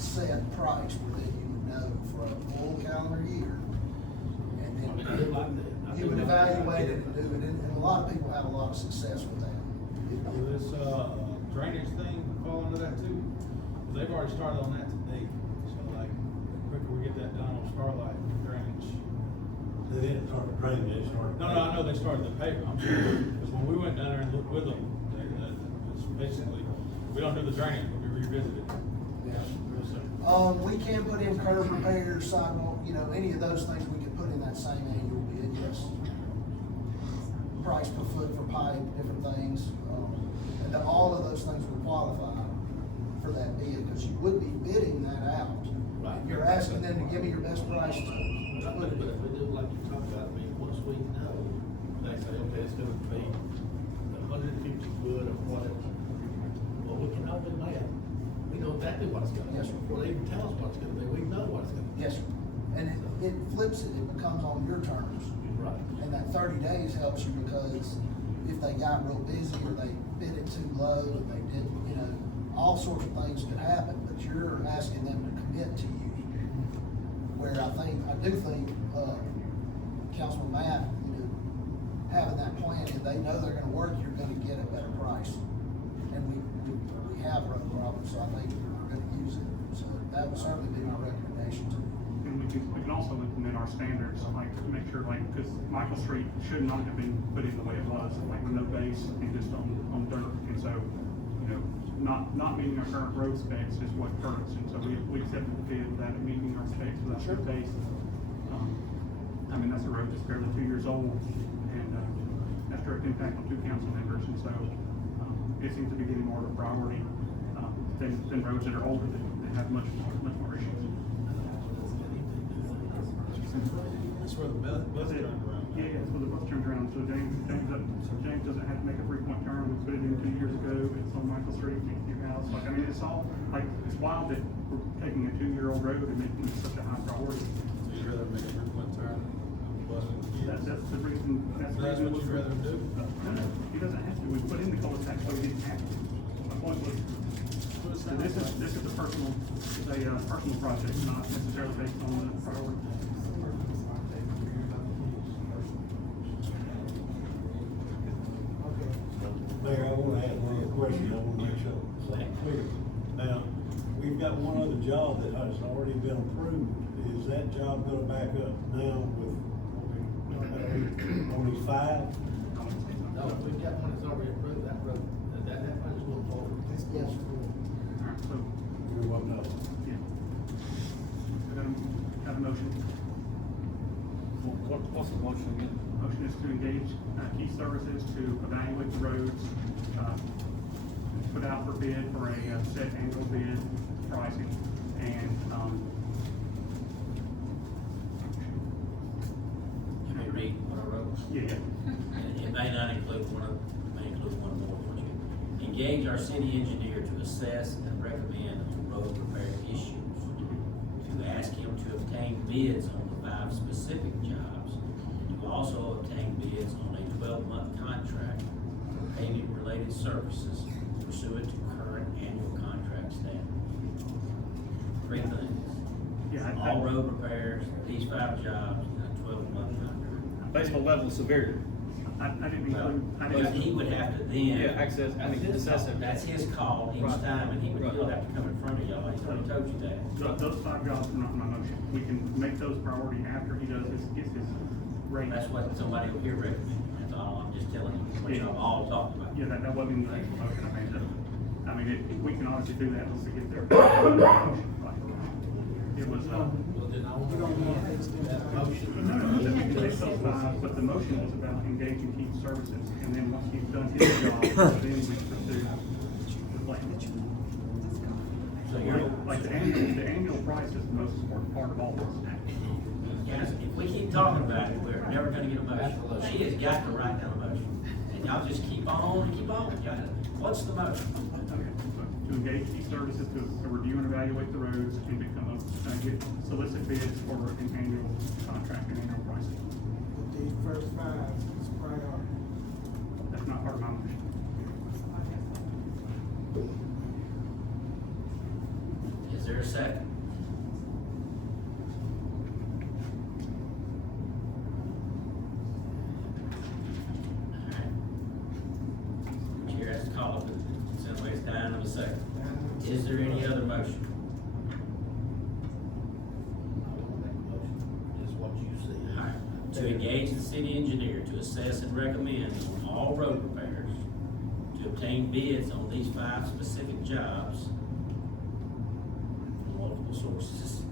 set price where then you would know for a full calendar year. And I mean, I do like that. I then you do would like that. evaluate it and do it, and a lot of people have a lot of success with that. Will this, drainage thing fall under that too? They've already started on that today, so like, the quicker we get that done on Starlight drainage. They didn't start the training, they started. No, I know they started the paper, I'm sure, because when we went down there and looked with them, it's basically, we don't do the drainage, but we revisit it. We can put in curb repairs, sidewalk, any of those things we can put in that same annual bid, yes. Price per foot for pipe, different things, and then all of those things would qualify for that bid, because you would be bidding that out. Right. You're asking them to give me your best price to But put it if in. we do like you talked about, I mean, once we know, they say, okay, it's gonna be 150 foot or whatever. Well, we can all do that. We know exactly what it's gonna be. Yes, sir. Before they even tell us what it's gonna be, we know what it's gonna be. Yes, sir. And it flips it becomes on your terms. Right. And that 30 days helps you because if they got real busy or they bid it too low and they didn't, all sorts of things could happen, but you're asking them to commit to you. Where I do think, Councilman Matt, having that plan, if they know they're gonna work, you're gonna get a better price. And we have road problems, so I think we're gonna use it. So that would certainly be my recommendation to you. And we can also implement our standards, like, to make sure, like, because Michael Street should not have been put in the way it was, like, with no base and just on dirt. And so, not meeting our current road specs is what hurts. And so we accepted the bid without it meeting our specs, without our base. I mean, that's a road that's barely 2 years old, and, that's direct impact on 2 council members. And so, it seems to be getting more of a priority, than roads that are older that have much more issues. That's where the bus turned around. Yeah, that's where the bus turns around, so James doesn't have to make a 3-point turn, we put it in 2 years ago, it's on Michael Street, next to your house, like, I mean, it's all, like, it's wild that we're taking a 2-year-old road and making it such a high priority. So you'd rather make a 3-point turn, bus and kids? That's the reason, So that's what you'd rather do? No, he doesn't have to, we put in the cul-de-sac, so he didn't have to. My point was, so this is a personal project, not necessarily based on the priority. Mayor, I want to add one other question, I want to make sure it's clear. Now, we've got one other job that has already been approved, is that job gonna back up now with, on these 5? No, if we've got one that's already approved, that road, that one's going forward. Yes. All right, so, You're one of them. yeah. Got a motion. What's the motion again? Motion is to engage Key Services to evaluate the roads, put out for bid for a set annual bid pricing, and, You may read what I wrote. yeah, It may not include may include one more, would you? Engage our city engineer to assess and recommend road repair issues. To ask him to obtain bids on the 5 specific jobs. And to also obtain bids on a 12-month contract for paving-related services pursuant to current annual contract standards. 3 things. yeah. All road repairs, these 5 jobs, and a 12-month contract. Based on level of severity. I didn't include, I But didn't. he would have to then. Yeah, access, I mean, assess it. That's his call each Right. time, and he would Right. still have to come in front of y'all, he's already told you that. Those 5 jobs are not in my motion. We can make those priority after he does gets his rate. That's what somebody over here recommended, that's all, I'm just telling you, what y'all all talked about. Yeah, that wasn't in the motion I made. I mean, we can obviously do that once we get there. That motion. No, they specify, but the motion is about engaging Keith Services, and then once you've done his job, then we pursue the plan. So you're, Like the annual price is the most important part of all this. guys, if we keep talking about it, we're never gonna get a motion. She has got to write down a motion. And y'all just keep on and keep on. What's the motion? To engage Keith Services to review and evaluate the roads and become get solicit bids for an annual contract and annual pricing. These first five is priority. That's not part of my motion. Is there a second? Alright. Chair has to call it, but somebody's dying of a second. Is there any other motion? Just what you see. Alright. To engage the city engineer to assess and recommend on all road repairs, to obtain bids on these 5 specific jobs from multiple sources,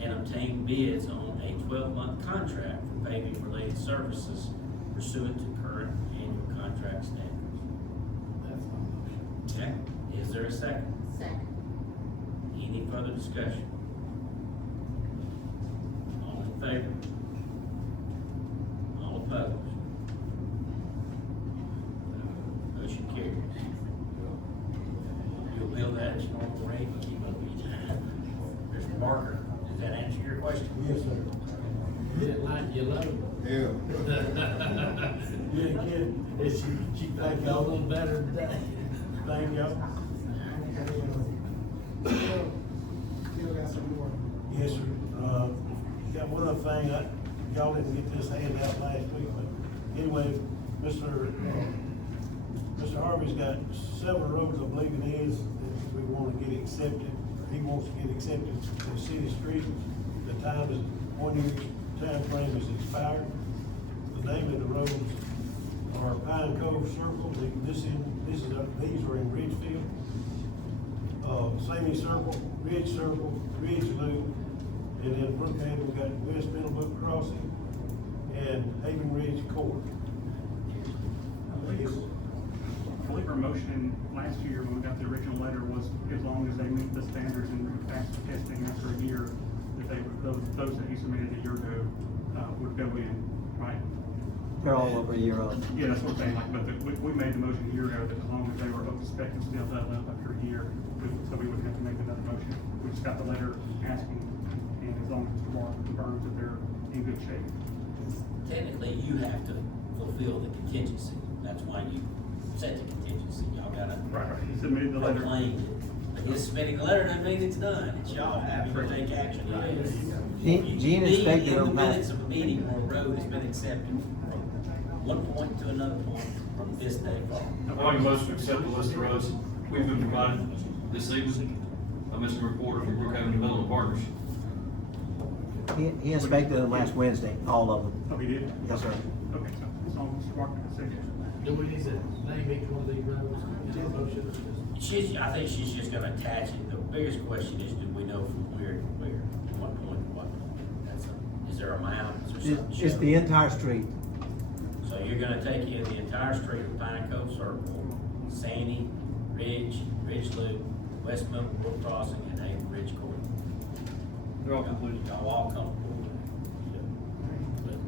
and obtain bids on a 12-month contract for paving related services pursuant to current annual contract standards. That's my motion. Okay, is there a second? Second. Any further discussion? All in favor? All opposed? Motion carries. You'll bill that at your normal rate and keep up with your time. Mr. Margaret, does that answer your question? Yes, sir. You didn't like your load. Yeah. You ain't kidding. She played a little better today. Thank y'all. Still got some more. Yes, sir. Got one other thing, y'all didn't get this handout last week, but anyway, Mr. Harvey's got several roads, I believe it is, that we want to get accepted, or he wants to get accepted to city street. The time is, 1 year time frame is expired. The name of the roads are Pine Cove Circle, these are in Ridgefield. Sammy Circle, Ridge Loop, and then Brookhaven, we got West Middlebrook Crossing, and Haven Ridge Court. I believe our motion last year, when we got the original letter, was as long as they meet the standards and pass the testing after a year, that they would, those that you submitted a year ago, would go in, right? They're all over a year old. Yeah, that's what I'm saying, like, but we made the motion a year ago that as long as they were up to spec and still done up after a year, so we wouldn't have to make another motion. We just got the letter asking, and as long as Mr. Barker confirms that they're in good shape. Technically, you have to fulfill the contingency. That's why you set the contingency. Y'all gotta Right. He submitted the letter. proclaim it. But his submitting the letter doesn't mean it's done. It's y'all having to take action. Gene You inspected in the them minutes last, of a meeting where a road has been accepted from one point to another point from this day forward. I'll make a motion to accept the list of roads we've been provided this evening by Mr. Reporter from Brookhaven Development Partners. he inspected them last Wednesday, all of them. Oh, he did? Yes, sir. Okay, so it's on Mr. Barker to say. Do we need to name each one of these roads in the motion? I think she's just gonna attach it. The biggest question is, do we know from where to where, what point to what point? That's is there a map? Is there something It's the showing? entire street. So you're gonna take in the entire street of Pine Cove Circle, Sandy, Ridge Loop, West Middlebrook Crossing, and Haven Ridge Court. They're all completed. Y'all all comfortable with it?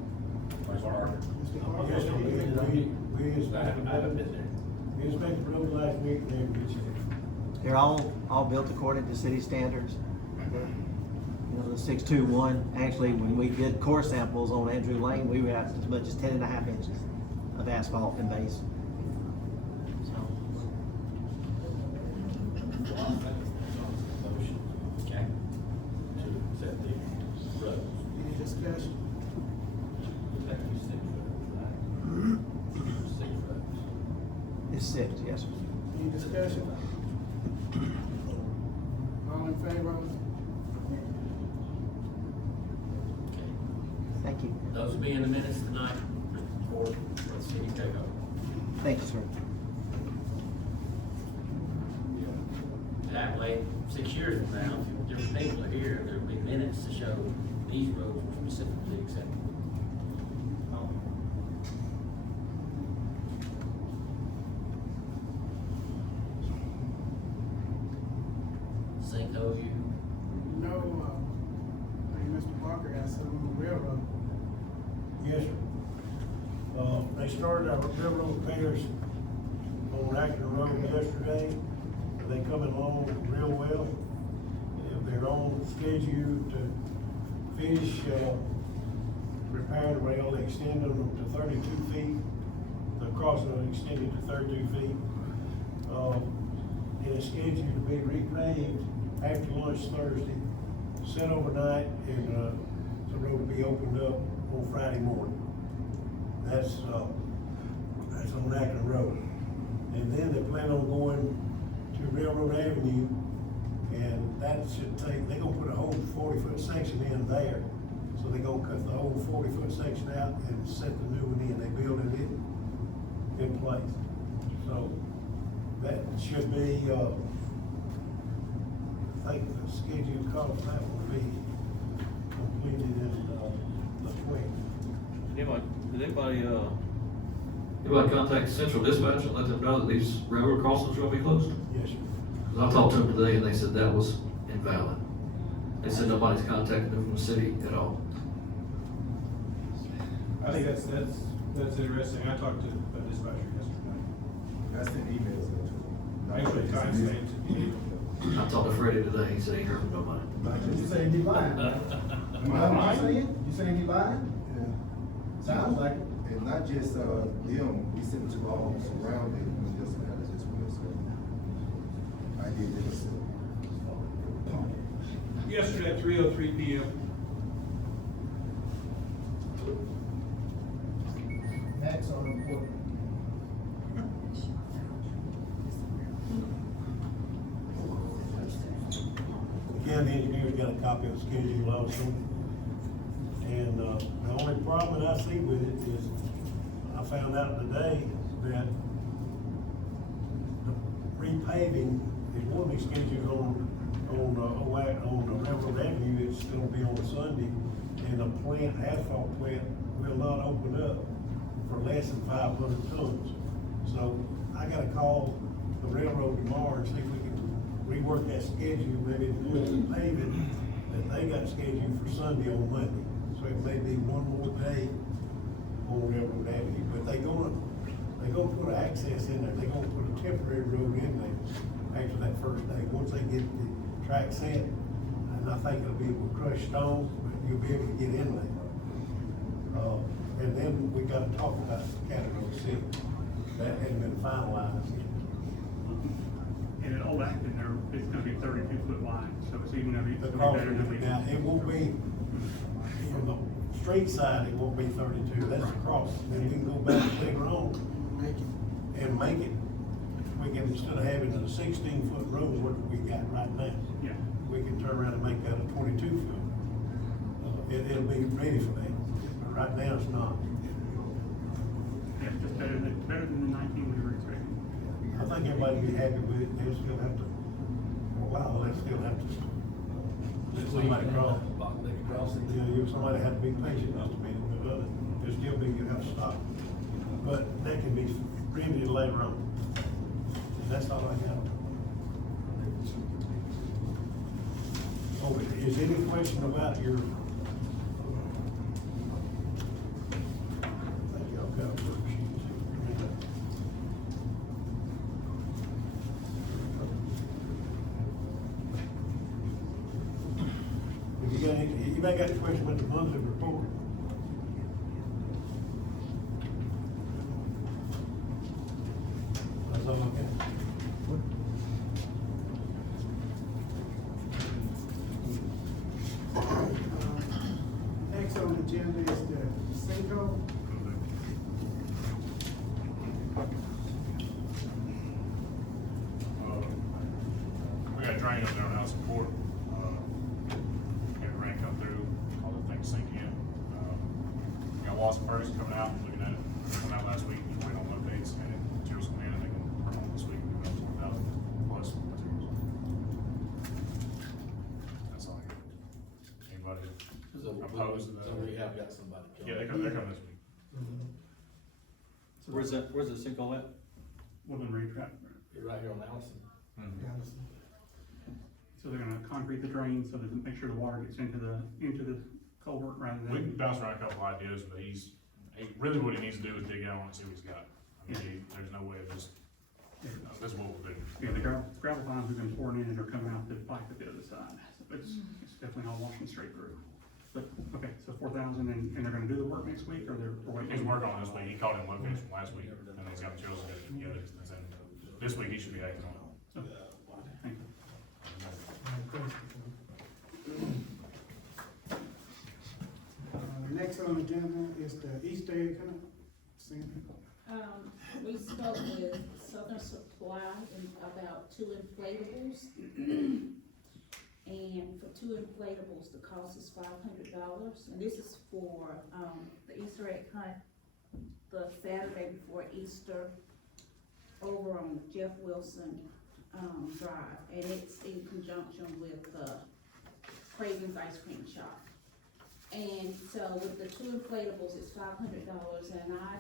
Where's Barker? Yes, sir. We I haven't been there. We inspected the road last week, and they're in good shape. They're all built according to city standards. You know, the 621, actually, when we did core samples on Andrew Lane, we were at as much as 10.5 inches of asphalt and base. So, Motion Okay. to accept the roads. Any discussion? That be 6 roads, right? 6 roads. it's 6, yes, sir. Any discussion? All in favor? Thank you. Those will be in the minutes tonight, for the city takeover. Thank you, sir. That way, 6 years from now, if different people are here, there'll be minutes to show these roads were specifically accepted. Sinkhole you, No, I think Mr. Parker asked something on the railroad. Yes, sir. They started our railroad repairs on Acton Road yesterday. They coming along real well. They're on schedule to finish, repairing the rail. They extended them to 32 feet. The crossing was extended to 32 feet. It is scheduled to be repaved after lunch Thursday, set overnight, and, the road will be opened up on Friday morning. That's on Acton Road. And then they plan on going to Railroad Avenue, and that should take, they're gonna put a whole 40-foot section in there. So they're gonna cut the whole 40-foot section out and set the new one in. They building it in place. So that should be, I think the scheduled cost of that will be completed in, the spring. Did anybody contact Central Dispatch and let them know that these railroad crossings are gonna be closed? Yes, sir. 'Cause I talked to them today and they said that was invalid. They said nobody's contacted them from the city at all. I think that's interesting. I talked to a dispatcher yesterday. That's the emails. Actually, time stamped. I talked to Freddie today, he said he heard from nobody. You saying you buying? Am I saying? You saying you buying? Yeah. Sounds like it. And not just, them, we sent to all surrounding, just well, so. I did this. Yesterday at 3:03 p.m. Next on the report. The county engineer's got a copy of the schedule also. And, the only problem that I see with it is, I found out today that the repaving is one of these schedules on Railroad Avenue. It's gonna be on Sunday, and the plant, asphalt plant, will not open up for less than 500 tons. So I gotta call the railroad tomorrow and see if we can rework that schedule, maybe do it and pave it, that they got scheduled for Sunday on Monday. So it may be one more day on Railroad Avenue, but they're gonna put an access in there. They're gonna put a temporary road in there after that first day. Once they get the track set, and I think it'll be with crushed stone, but you'll be able to get in there. And then we gotta talk about Category 6. That hasn't been finalized yet. And at Old Acton, it's gonna be 32-foot wide, so it's even gonna be The better than we. Now, it won't be, from the street side, it won't be 32, that's across. Then we can go back later on and make it, we can, instead of having a 16-foot road, what we got right now. Yeah. We can turn around and make that a 22-foot. It'll be ready for that, but right now it's not. Yeah, it's just better than the 19 we were expecting. I think everybody will be happy with it. They'll still have to, for a while, they'll still have to let somebody cross. Yeah, somebody have to be patient just a minute, but there'll still be, you have to stop. But that can be remedied later on. That's all I got. Oh, is any question about your? I think y'all got a worksheet. Anybody got a question about the monthly report? That's all I got. Next on the agenda is the sinkhole. We got drain up there on house support. Had rain come through, all the things sink in. Got Wasp first coming out, looking at it, coming out last week, just waiting on updates, and materials come in, and they can come on this week, we've got 4,000 plus materials. That's all I got. Anybody anybody So opposed to that. So we have got somebody. Yeah, they're coming this week. So where's the sinkhole at? Woodland Ridge, right? You're right here on Allison. Allison. So they're gonna concrete the drain so that make sure the water gets into the culvert rather We than. bounced around a couple ideas, but he really what he needs to do is dig out on it and see what he's got. I mean, there's no way of just, this is what we'll do. Yeah, the gravel lines we've been pouring in and are coming out the pipe at the other side. So it's definitely all washing straight through. But, okay, so 4,000 and they're gonna do the work next week or they're waiting? He's working on it this week, he called in location from last week, and he's got materials to get it together, and then this week he should be acting on it. Thank you. Next on the agenda is the Easter egg hunt. We spoke with Southern Supply about 2 inflatables. And for 2 inflatables, the cost is $500. And this is for, the Easter egg hunt, the Saturday before Easter over on Jeff Wilson, Drive. And it's in conjunction with, Craven's Ice Cream Shop. And so with the 2 inflatables, it's $500, and I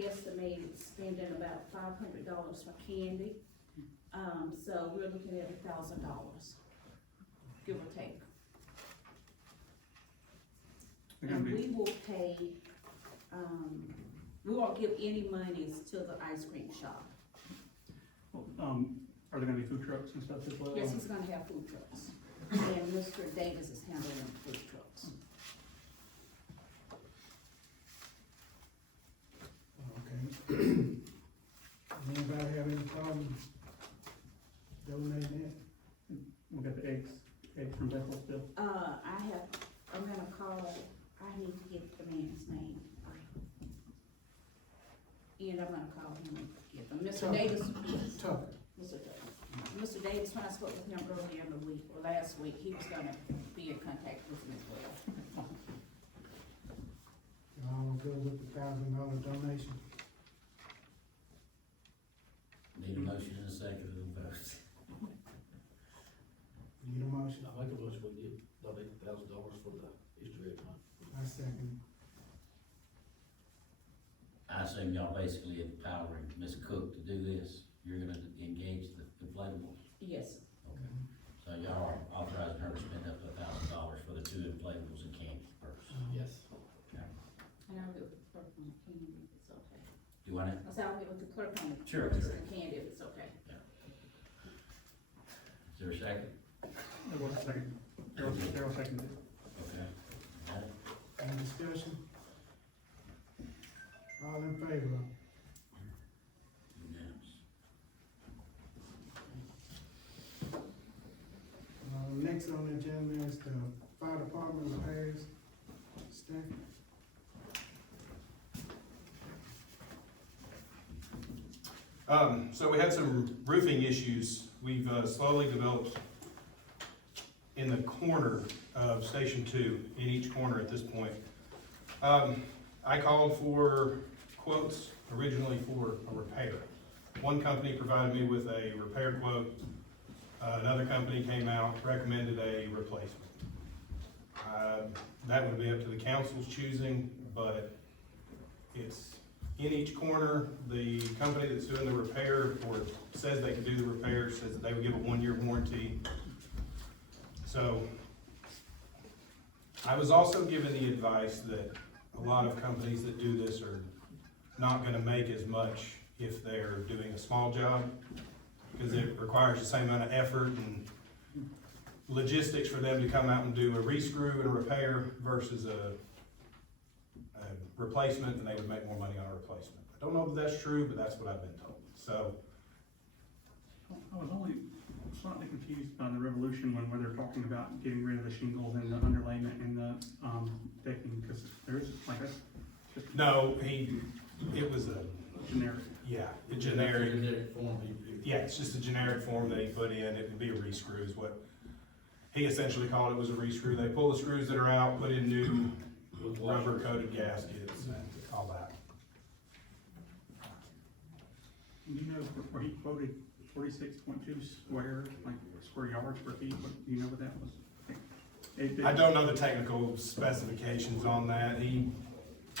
guesstimated spending about $500 for candy. So we're looking at $1,000, give or take. And we will pay, we won't give any monies to the ice cream shop. Well, are there gonna be food trucks and stuff as well? Yes, he's gonna have food trucks, and Mr. Davis is handling food trucks. Okay. Anybody have any problem donating it? We got the eggs from Bethel still. I'm gonna call, I need to get the man's name. And I'm gonna call him and get them. Mr. Davis, yes. Tucker. Mr. Davis. Mr. Davis, when I spoke with him earlier in the week, or last week, he was gonna be in contact with me as well. Y'all good with the $1,000 donation? Need a motion and a second of the vote. Need a motion? I make a motion, we get donate $1,000 for the Easter egg hunt. I second. I assume y'all basically empowering Ms. Cook to do this, you're gonna engage the inflatables? Yes. Okay. So y'all are authorizing her to spend up to $1,000 for the 2 inflatables and candy first? Yes. Okay. And I'll get with the clerk on the candy if it's okay. Do I know? I said I'll get with the clerk on the Sure, purchase sure. of the candy if it's okay. Is there a second? There was a second. Daryl seconded it. Okay. Got it? Any discussion? All in favor? Unanimous. Next on the agenda is the fire department repairs. Staff. So we had some roofing issues. We've slowly developed in the corner of Station 2, in each corner at this point. I called for quotes originally for a repair. One company provided me with a repair quote. Another company came out, recommended a replacement. That would be up to the council's choosing, but it's in each corner. The company that's doing the repair, or says they can do the repair, says that they would give a 1-year warranty. So, I was also given the advice that a lot of companies that do this are not gonna make as much if they're doing a small job, because it requires the same amount of effort and logistics for them to come out and do a re-screw and a repair versus a replacement, and they would make more money on a replacement. I don't know if that's true, but that's what I've been told, so. I was only slightly confused by the Revolution one where they're talking about getting rid of the shingles and the underlayment and the, decking, because there's like a. No, it was a, Generic. yeah, a generic, Generic form. yeah, it's just a generic form that he put in. It would be a re-screw is what he essentially called it, was a re-screw. They pull the screws that are out, put in new rubber coated gaskets and all that. You know, where he quoted 46.2 square yards per feet, what, do you know what that was? I don't know the technical specifications on that.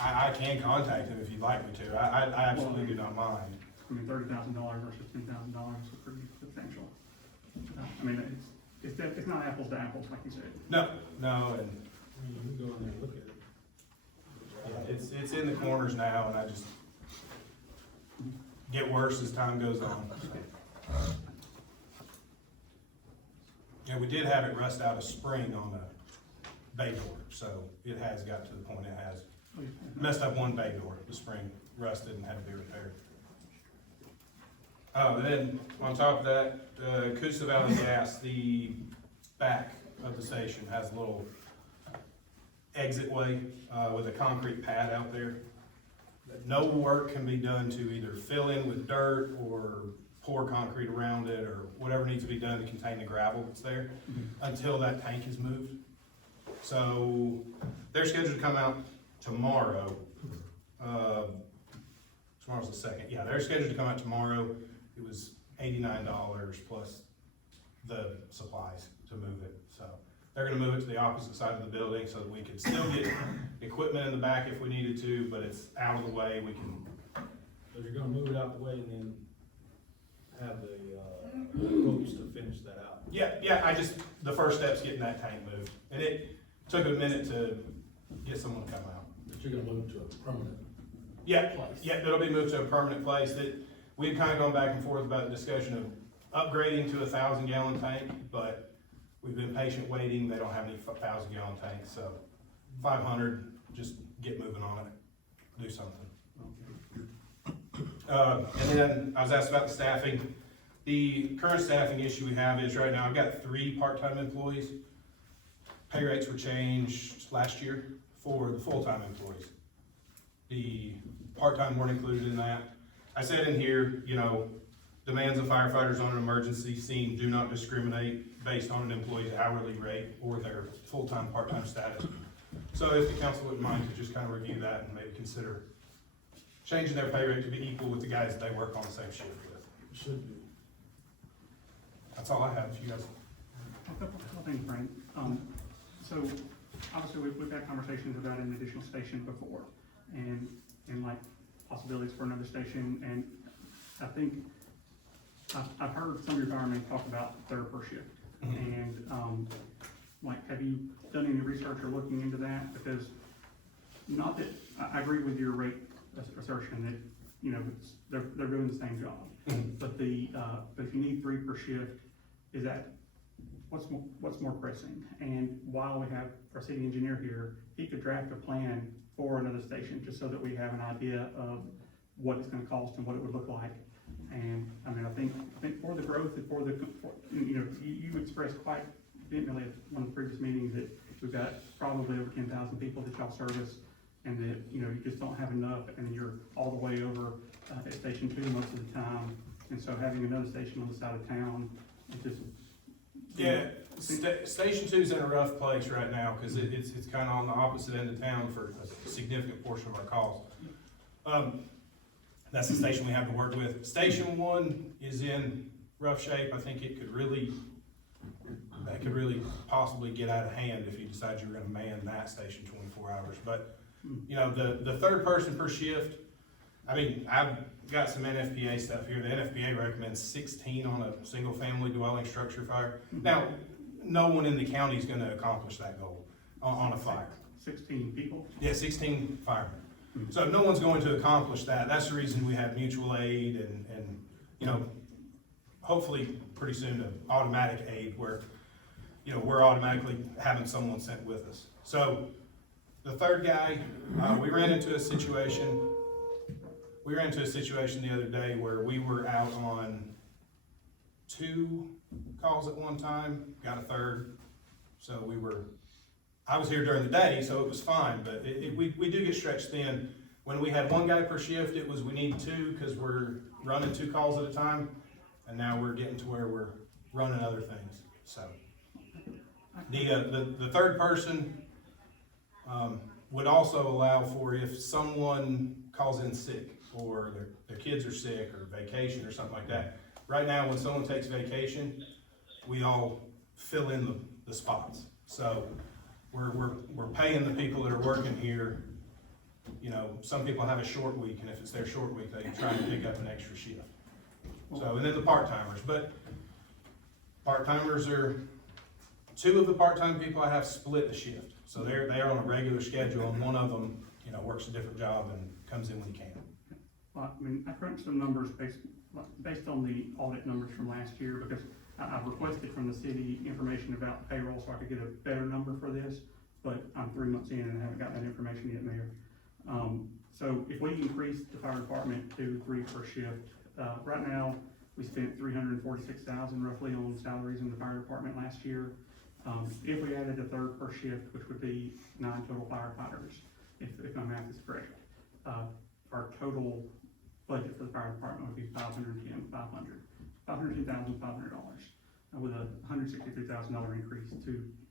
I can contact him if you'd like me to. I absolutely do not mind. I mean, $30,000 versus $10,000 is pretty substantial. I mean, it's not apples to apples, like you said. No, and I mean, you can go in there and look at it. it's in the corners now, and I just get worse as time goes on. Yeah, we did have it rust out a spring on the bay door, so it has got to the point it has messed up one bay door. The spring rusted and had to be repaired. Oh, and then on top of that, Coosa Valley Gas, the back of the station has a little exit way with a concrete pad out there. No work can be done to either fill in with dirt or pour concrete around it or whatever needs to be done to contain the gravel that's there until that tank is moved. So they're scheduled to come out tomorrow. Tomorrow's the 2nd. Yeah, they're scheduled to come out tomorrow. It was $89 plus the supplies to move it. So they're gonna move it to the opposite side of the building so that we could still get equipment in the back if we needed to, but it's out of the way. We can. So you're gonna move it out the way and then have the folks to finish that out? Yeah, the first step's getting that tank moved. And it took a minute to get someone to come out. But you're gonna move it to a permanent Yeah, place? yeah, it'll be moved to a permanent place. That we've kind of gone back and forth about the discussion of upgrading to a 1,000-gallon tank, but we've been patient waiting. They don't have any 1,000-gallon tanks, so 500, just get moving on it, do something. And then I was asked about the staffing. The current staffing issue we have is right now, I've got 3 part-time employees. Pay rates were changed last year for the full-time employees. The part-time weren't included in that. I said in here, you know, demands of firefighters on an emergency scene do not discriminate based on an employee's hourly rate or their full-time, part-time status. So if the council wouldn't mind to just kind of review that and maybe consider changing their pay rate to be equal with the guys that they work on the same shift with. Should be. That's all I have, if you guys. A couple things, Frank. So obviously we've had conversations about an additional station before and like possibilities for another station. And I think I've heard some of your firemen talk about third per shift. And like, have you done any research or looking into that? Because not that, I agree with your rate assertion that, you know, they're doing the same job. But but if you need 3 per shift, is that, what's more pressing? And while we have our city engineer here, he could draft a plan for another station, just so that we have an idea of what it's gonna cost and what it would look like. And, I mean, I think for the growth and you know, you expressed quite vehemently at one of the previous meetings that we've got probably over 10,000 people that y'all service, and that, you know, you just don't have enough, and then you're all the way over at Station 2 most of the time. And so having another station on the side of town, it just. Yeah, Station 2's in a rough place right now, because it's kind of on the opposite end of town for a significant portion of our calls. That's the station we have to work with. Station 1 is in rough shape. I think that could really possibly get out of hand if you decide you were gonna man that station 24 hours. But, you know, the third person per shift, I mean, I've got some NFPA stuff here. The NFPA recommends 16 on a single family dwelling structure fire. Now, no one in the county is gonna accomplish that goal on a fire. 16 people? Yeah, 16 firemen. So no one's going to accomplish that. That's the reason we have mutual aid and you know, hopefully pretty soon an automatic aid where, you know, we're automatically having someone sent with us. So the third guy, we ran into a situation the other day where we were out on 2 calls at one time, got a third. So I was here during the day, so it was fine, but we do get stretched thin. When we had 1 guy per shift, it was we need 2 because we're running 2 calls at a time, and now we're getting to where we're running other things. So the third person would also allow for if someone calls in sick or their kids are sick or vacation or something like that. Right now, when someone takes vacation, we all fill in the spots. So we're paying the people that are working here. You know, some people have a short week, and if it's their short week, they try to pick up an extra shift. So, and then the part-timers, but part-timers are, two of the part-time people I have split the shift. So they're on a regular schedule, and one of them, you know, works a different job and comes in when he can. Well, I mean, I crunched some numbers based on the audit numbers from last year, because I've requested from the city information about payroll so I could get a better number for this, but I'm 3 months in and haven't gotten that information yet, Mayor. So if we increase the fire department to 3 per shift, right now, we spent $346,000 roughly on salaries in the fire department last year. If we added a 3rd per shift, which would be 9 total firefighters, if my math is correct, our total budget for the fire department would be $510,500, with a $163,000 increase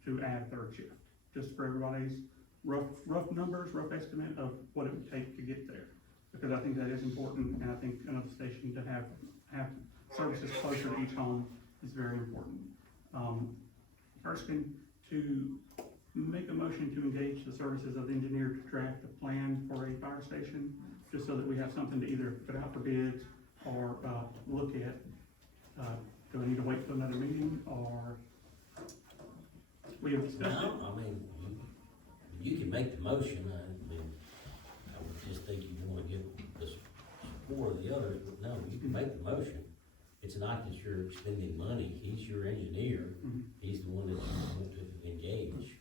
to add a 3rd shift. Just for everybody's rough numbers, rough estimate of what it would take to get there, because I think that is important, and I think another station to have services closer to each home is very important. First, to make a motion to engage the services of the engineer to draft a plan for a fire station, just so that we have something to either put out for bids or look at. Do I need to wait till another meeting, or we have discussed it? No, I mean, you can make the motion. I would just think you want to get the support of the others, but no, you can make the motion. It's not that you're spending money, he's your engineer, he's the one that you want to engage.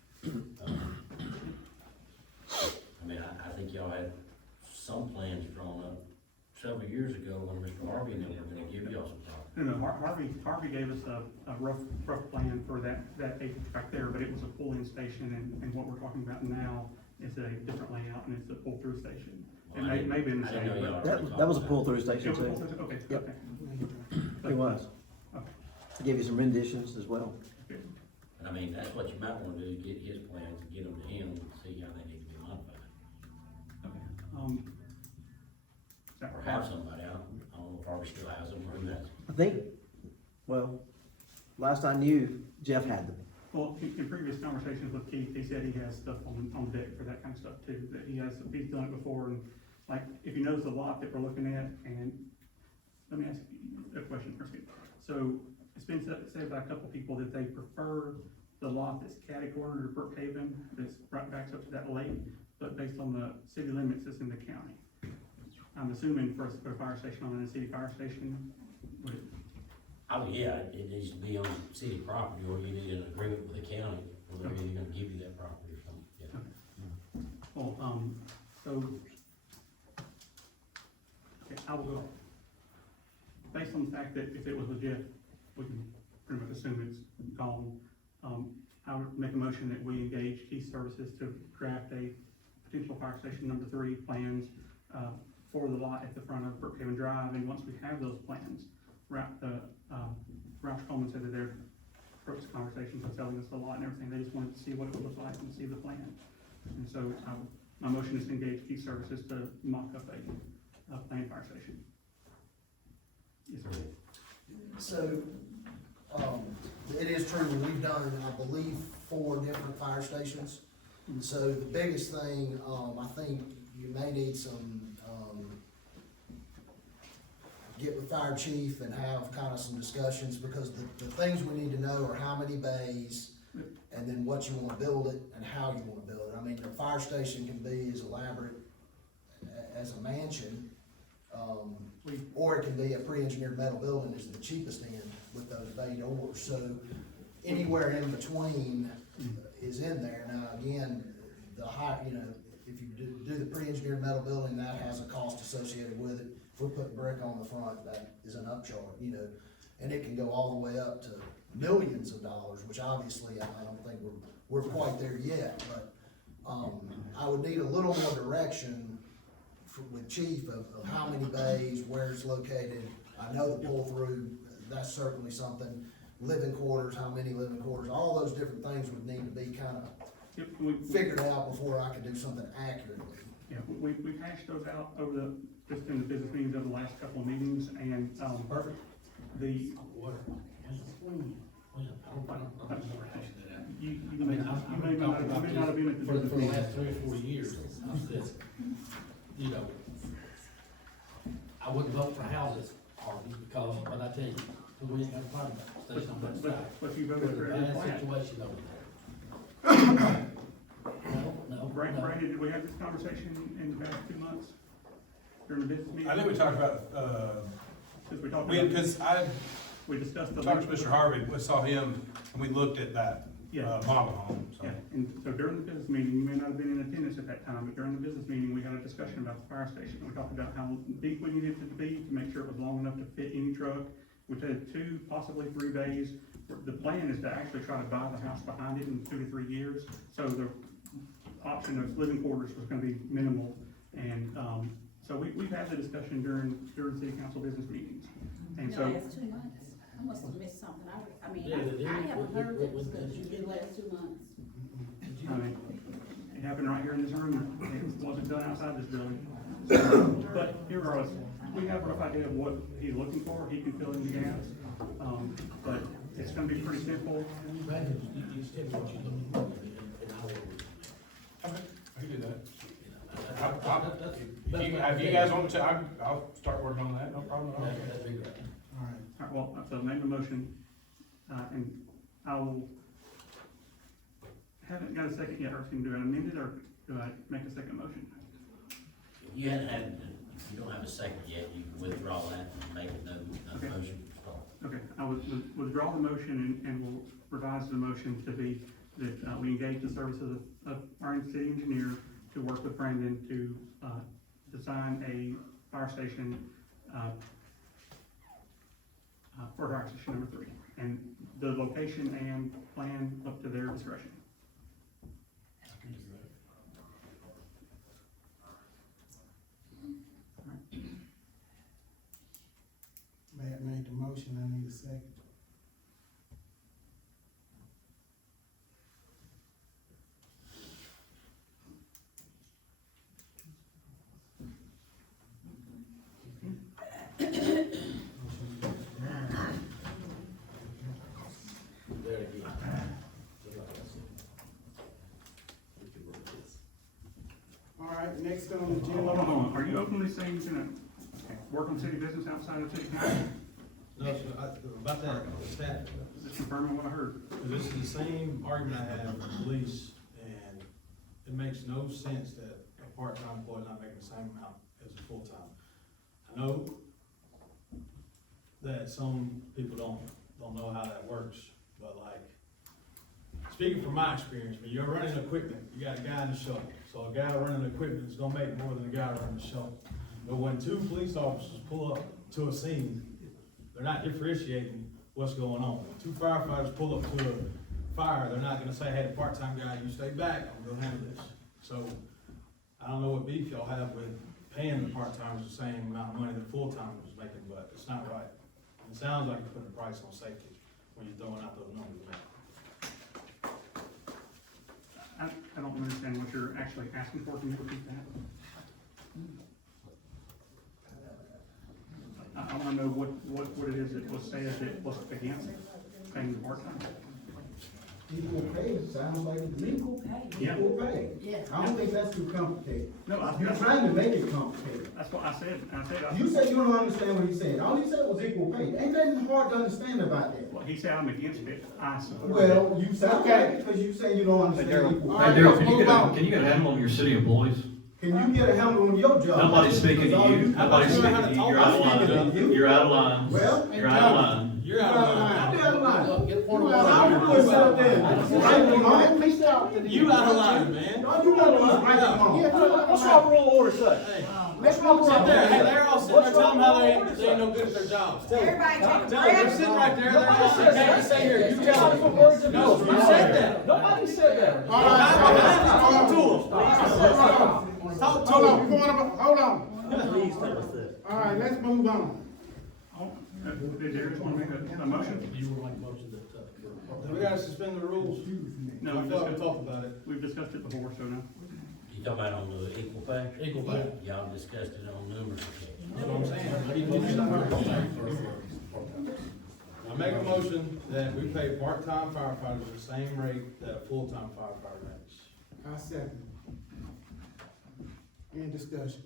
I mean, I think y'all had some plans drawn up several years ago when Mr. Harvey and them were gonna give y'all some time. No, Harvey gave us a rough plan for that acreage back there, but it was a pull-in station, and what we're talking about now is a different layout, and it's a pull-through station. Well, It may be in the I didn't know same. y'all but- were That was a talking pull-through station too. Okay, Yep. okay. It was. Okay. Give you some renditions as well. Good. And I mean, that's what you might wanna do, is get his plans and get them to him and see how they need to be modified. Okay. Is that Or have somebody, I don't know if Harvey still has them, or who has them. I think, well, last I knew, Jeff had them. Well, in previous conversations with Keith, he said he has stuff on deck for that kind of stuff too, that he's done it before, and like, if he knows the lot that we're looking at, and let me ask you a question first. So, it's been said by a couple people that they prefer the lot that's catty-cornered to Brookhaven, that's right backs up to that lake, but based on the city limits that's in the county. I'm assuming for us to put a fire station on a city fire station, would it? Oh, yeah, it needs to be on city property, or you need an agreement with the county, or they're either gonna give you that property or something, yeah. Well, so, okay, I will go, based on the fact that if it was legit, we can pretty much assume it's gone. I would make a motion that we engage Key Services to draft a potential fire station number 3 plans, for the lot at the front of Brookhaven Drive, and once we have those plans, Roush Coleman said that they're approached conversations of selling us the lot and everything, they just wanted to see what it would look like and see the plan. And so, my motion is to engage Key Services to mock up a planned fire station. Yes, sir. So, it is true, we've done, I believe, 4 different fire stations. So the biggest thing, I think you may need some, get with fire chief and have kind of some discussions, because the things we need to know are how many bays, and then what you wanna build it, and how you wanna build it. I mean, the fire station can be as elaborate as a mansion, or it can be a pre-engineered metal building is the cheapest end with those bay doors. So anywhere in between is in there. Now, again, the high, you know, if you do the pre-engineered metal building, that has a cost associated with it. If we put brick on the front, that is an upcharge, you know, and it can go all the way up to millions of dollars, which obviously I don't think we're quite there yet, but, I would need a little more direction with chief of how many bays, where it's located. I know the pull-through, that's certainly something. Living quarters, how many living quarters, all those different things would need to be kind of figured out before I could do something accurately. Yeah, we've hashed those out just in the business meetings over the last couple of meetings, and, Perfect. the, You I mean, I'm may not have been at the for business the meeting. last 3 or 4 years, I said, you know, I wouldn't vote for houses, Harvey, because, but I tell you, we ain't got a problem with that, station on that side. But you voted for There's a every bad plant. situation over there. No, Brandon, did we have this conversation in the past 2 months? During the business meeting? I think we talked about, Since we talked we, about, because I we discussed the. talked to Mr. Harvey, we saw him, and we looked at that, Yeah. model home, so. Yeah, and so during the business meeting, you may not have been in attendance at that time, but during the business meeting, we had a discussion about the fire station. We talked about how deep we needed it to be to make sure it was long enough to fit any truck. We said 2, possibly 3 bays. The plan is to actually try to buy the house behind it in 2 to 3 years. So the option of living quarters was gonna be minimal. And, so we've had the discussion during city council business meetings. And No, so, it's 2 months. I must have missed something. I mean, Yeah, I haven't heard that what- discussion in the last 2 months. I mean, it happened right here in this room. It wasn't done outside this building. So, but regardless, we have a rough idea of what he's looking for. He can fill in the gaps. But it's gonna be pretty simple. Brandon, you said what you're looking for, and I will. Okay, I can do that. That's- If you guys want to, I'll start working on that, no problem at all. That'd be great. All right. All right, well, so name a motion, and I will, haven't got a second yet, or can do I amend it, or do I make a second motion? You hadn't had, if you don't have a second yet, you can withdraw that and make a Okay. motion to start. Okay, I would withdraw the motion and we'll revise the motion to be that, we engage the services of our city engineer to work with Brandon to, design a fire station, for fire station number 3. And the location and plan up to their discretion. Matt made the motion, I need a second. There again. Just like I said. We can work this. All right, next on the Hold on, hold agenda. on. Are you openly saying you're gonna work on city business outside of city council? No, sir, about that, staff, Just confirming what I heard. this is the same argument I had with the police, and it makes no sense that a part-time employee not making the same amount as a full-time. I know that some people don't know how that works, but like, speaking from my experience, when you're running equipment, you got a guy in the shop, so a guy running equipment is gonna make more than a guy running the shop. But when 2 police officers pull up to a scene, they're not differentiating what's going on. When 2 firefighters pull up to a fire, they're not gonna say, hey, the part-time guy, you stay back, I'm gonna handle this. So, I don't know what beef y'all have with paying the part-timers the same amount of money that full-timers is making, but it's not right. It sounds like you're putting a price on safety when you're throwing out those numbers, man. I don't understand what you're actually asking for. Can you repeat that? I wanna know what it is that was said that was against paying the part-time. Equal pay, sounds like it's equal. Yeah. Equal pay. Yeah. I don't think that's too complicated. No, You're trying to make it complicated. that's what I said. You said you don't understand what he said. All he said was equal pay. Ain't nothing hard to understand about that. Well, he said I'm against it. I support it. Well, you sound like it because you say you don't understand equal Hey pay. Daryl, can you get a handle on your city employees? Can you get a handle on your job? Nobody's speaking to Because all you, nobody's speaking to you, you're out of line, you're out of line, Well, you're out of line. You're out of line. I'll be out of line. Get one You out of line. Sit up there. Right in line. Please out. You out of line, man. No, you out of line. Right in line. What's our rule order say? Hey, Let's run sit there, hey, around. they're all sitting there telling them how they ain't no good at their jobs. Tell them. Everybody take a Tell them, they're breath. sitting right there, they're all sitting there, you say here, you tell them. Put words in No, his you mouth. said that. Nobody said that. All right, talk to them. Talk to them. Hold on. All right, let's move on. Did Darius want to make a motion? You were like motion that, We gotta suspend the rules. No, I thought we talked about it. we've discussed it before, so no. You talking about on the equal pay? equal pay. Y'all discussed it on numerous occasions. That's what I'm saying. But he motioned for equal pay for- All I make a motion that we pay part-time firefighters the same rate that a full-time firefighter makes. I second. Any discussion?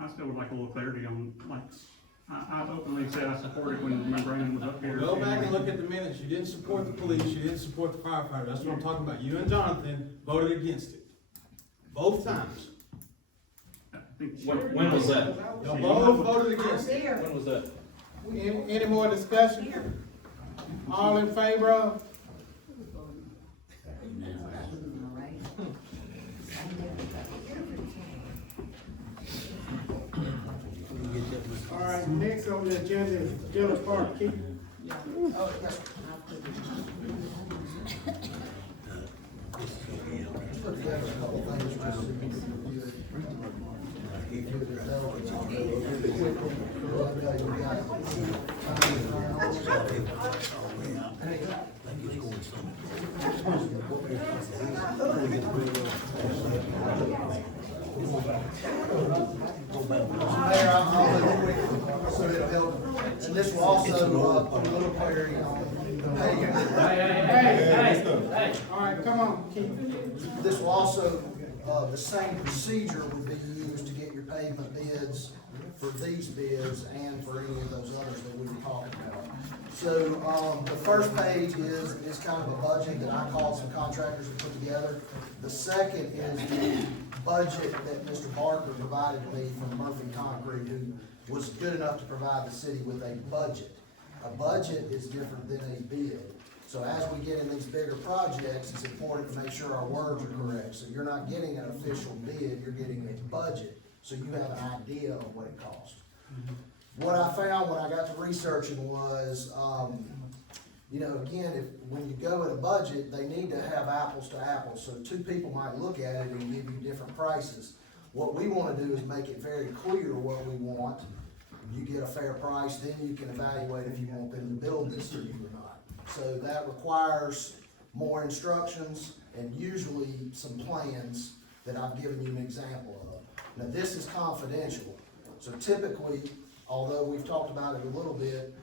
I still would like a little clarity on, like, I openly said I supported when Brandon was up here. Go back and look at the minutes, you didn't support the police, you didn't support the firefighters, that's what I'm talking about. You and Jonathan voted against it, both times. When was that? You both voted against it. When was that? Any more discussion? All in favor of? All right, next on the agenda is Village Park Keep. Oh, yes. Put together a couple things. Mayor, I'll do it quick, so it'll help. And this will also, put a little clarity on the pay. Hey, all right, come on, Keith. This will also, the same procedure would be used to get your pavement bids for these bids and for any of those others that we were talking about. So, the first page is kind of a budget that I called some contractors to put together. The second is the budget that Mr. Barker provided to me from Murphy Concrete, who was good enough to provide the city with a budget. A budget is different than a bid. So as we get in these bigger projects, it's important to make sure our words are correct. So you're not getting an official bid, you're getting a budget, so you have an idea of what it costs. What I found when I got to researching was, you know, again, when you go at a budget, they need to have apples to apples. So two people might look at it and give you different prices. What we want to do is make it very clear what we want. You get a fair price, then you can evaluate if you want them to build this for you or not. So that requires more instructions and usually some plans that I've given you an example of. Now, this is confidential, so typically, although we've talked about it a little bit,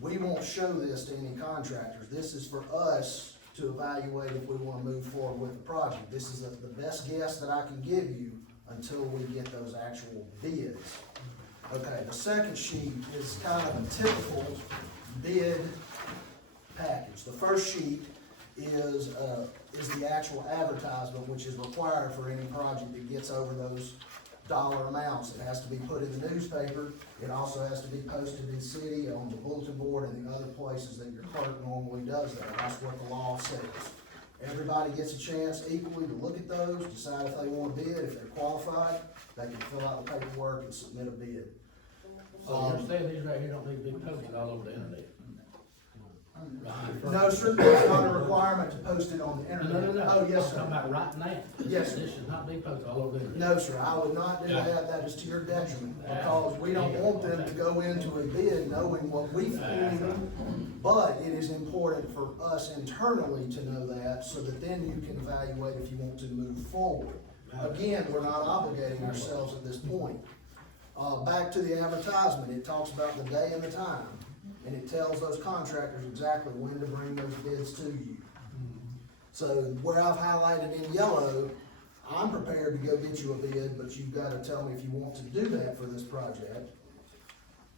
we won't show this to any contractors. This is for us to evaluate if we want to move forward with the project. This is the best guess that I can give you until we get those actual bids. Okay, the second sheet is kind of a typical bid package. The first sheet is the actual advertisement, which is required for any project that gets over those dollar amounts. It has to be put in the newspaper. It also has to be posted in the city, on the bulletin board, and the other places that your clerk normally does that. That's what the law says. Everybody gets a chance equally to look at those, decide if they want to bid. If they're qualified, they can fill out the paperwork and submit a bid. So you're saying these right here don't need to be posted all over the internet? No, sir, it's not a requirement to post it on the internet. No. Oh, yes, I'm talking sir. about right now. Yes, sir. This should not be posted all over the internet. No, sir, I would not do that. That is to your detriment, because we don't want them to go into a bid knowing what we think. But it is important for us internally to know that, so that then you can evaluate if you want to move forward. Again, we're not obligating ourselves at this point. Back to the advertisement, it talks about the day and the time, and it tells those contractors exactly when to bring those bids to you. So where I've highlighted in yellow, I'm prepared to go get you a bid, but you've got to tell me if you want to do that for this project.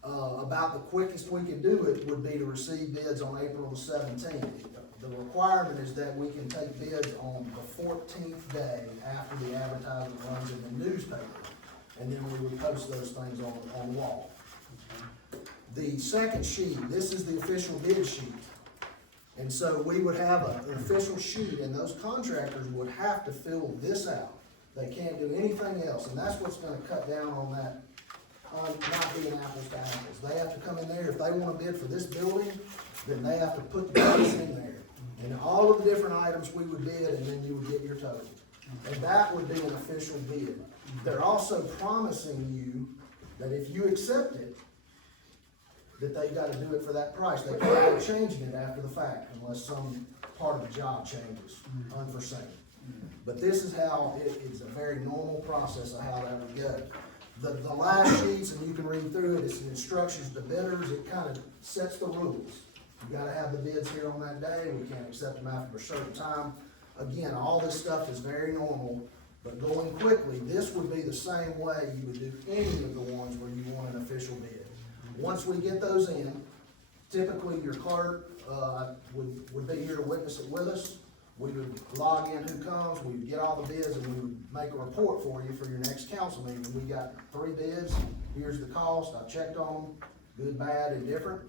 About the quickest we can do it would be to receive bids on April the 17th. The requirement is that we can take bids on the 14th day after the advertisement runs in the newspaper, and then we would post those things on the wall. The second sheet, this is the official bid sheet. And so we would have an official sheet, and those contractors would have to fill this out. They can't do anything else, and that's what's gonna cut down on that, not being apples to apples. They have to come in there, if they wanna bid for this building, then they have to put the price in there. And all of the different items we would bid, and then you would get your total. And that would be an official bid. They're also promising you that if you accept it, that they've got to do it for that price. They can't go changing it after the fact unless some part of the job changes, unforeseen. But this is how, it's a very normal process of how that would go. The last sheets, and you can read through it, it's the instructions to bidders, it kind of sets the rules. You gotta have the bids here on that day, we can't accept them after a certain time. Again, all this stuff is very normal, but going quickly, this would be the same way you would do any of the ones where you want an official bid. Once we get those in, typically your clerk, would be here to witness it with us. We would log in who comes, we would get all the bids, and we would make a report for you for your next council meeting. We got 3 bids, here's the cost, I checked on them, good, bad, indifferent,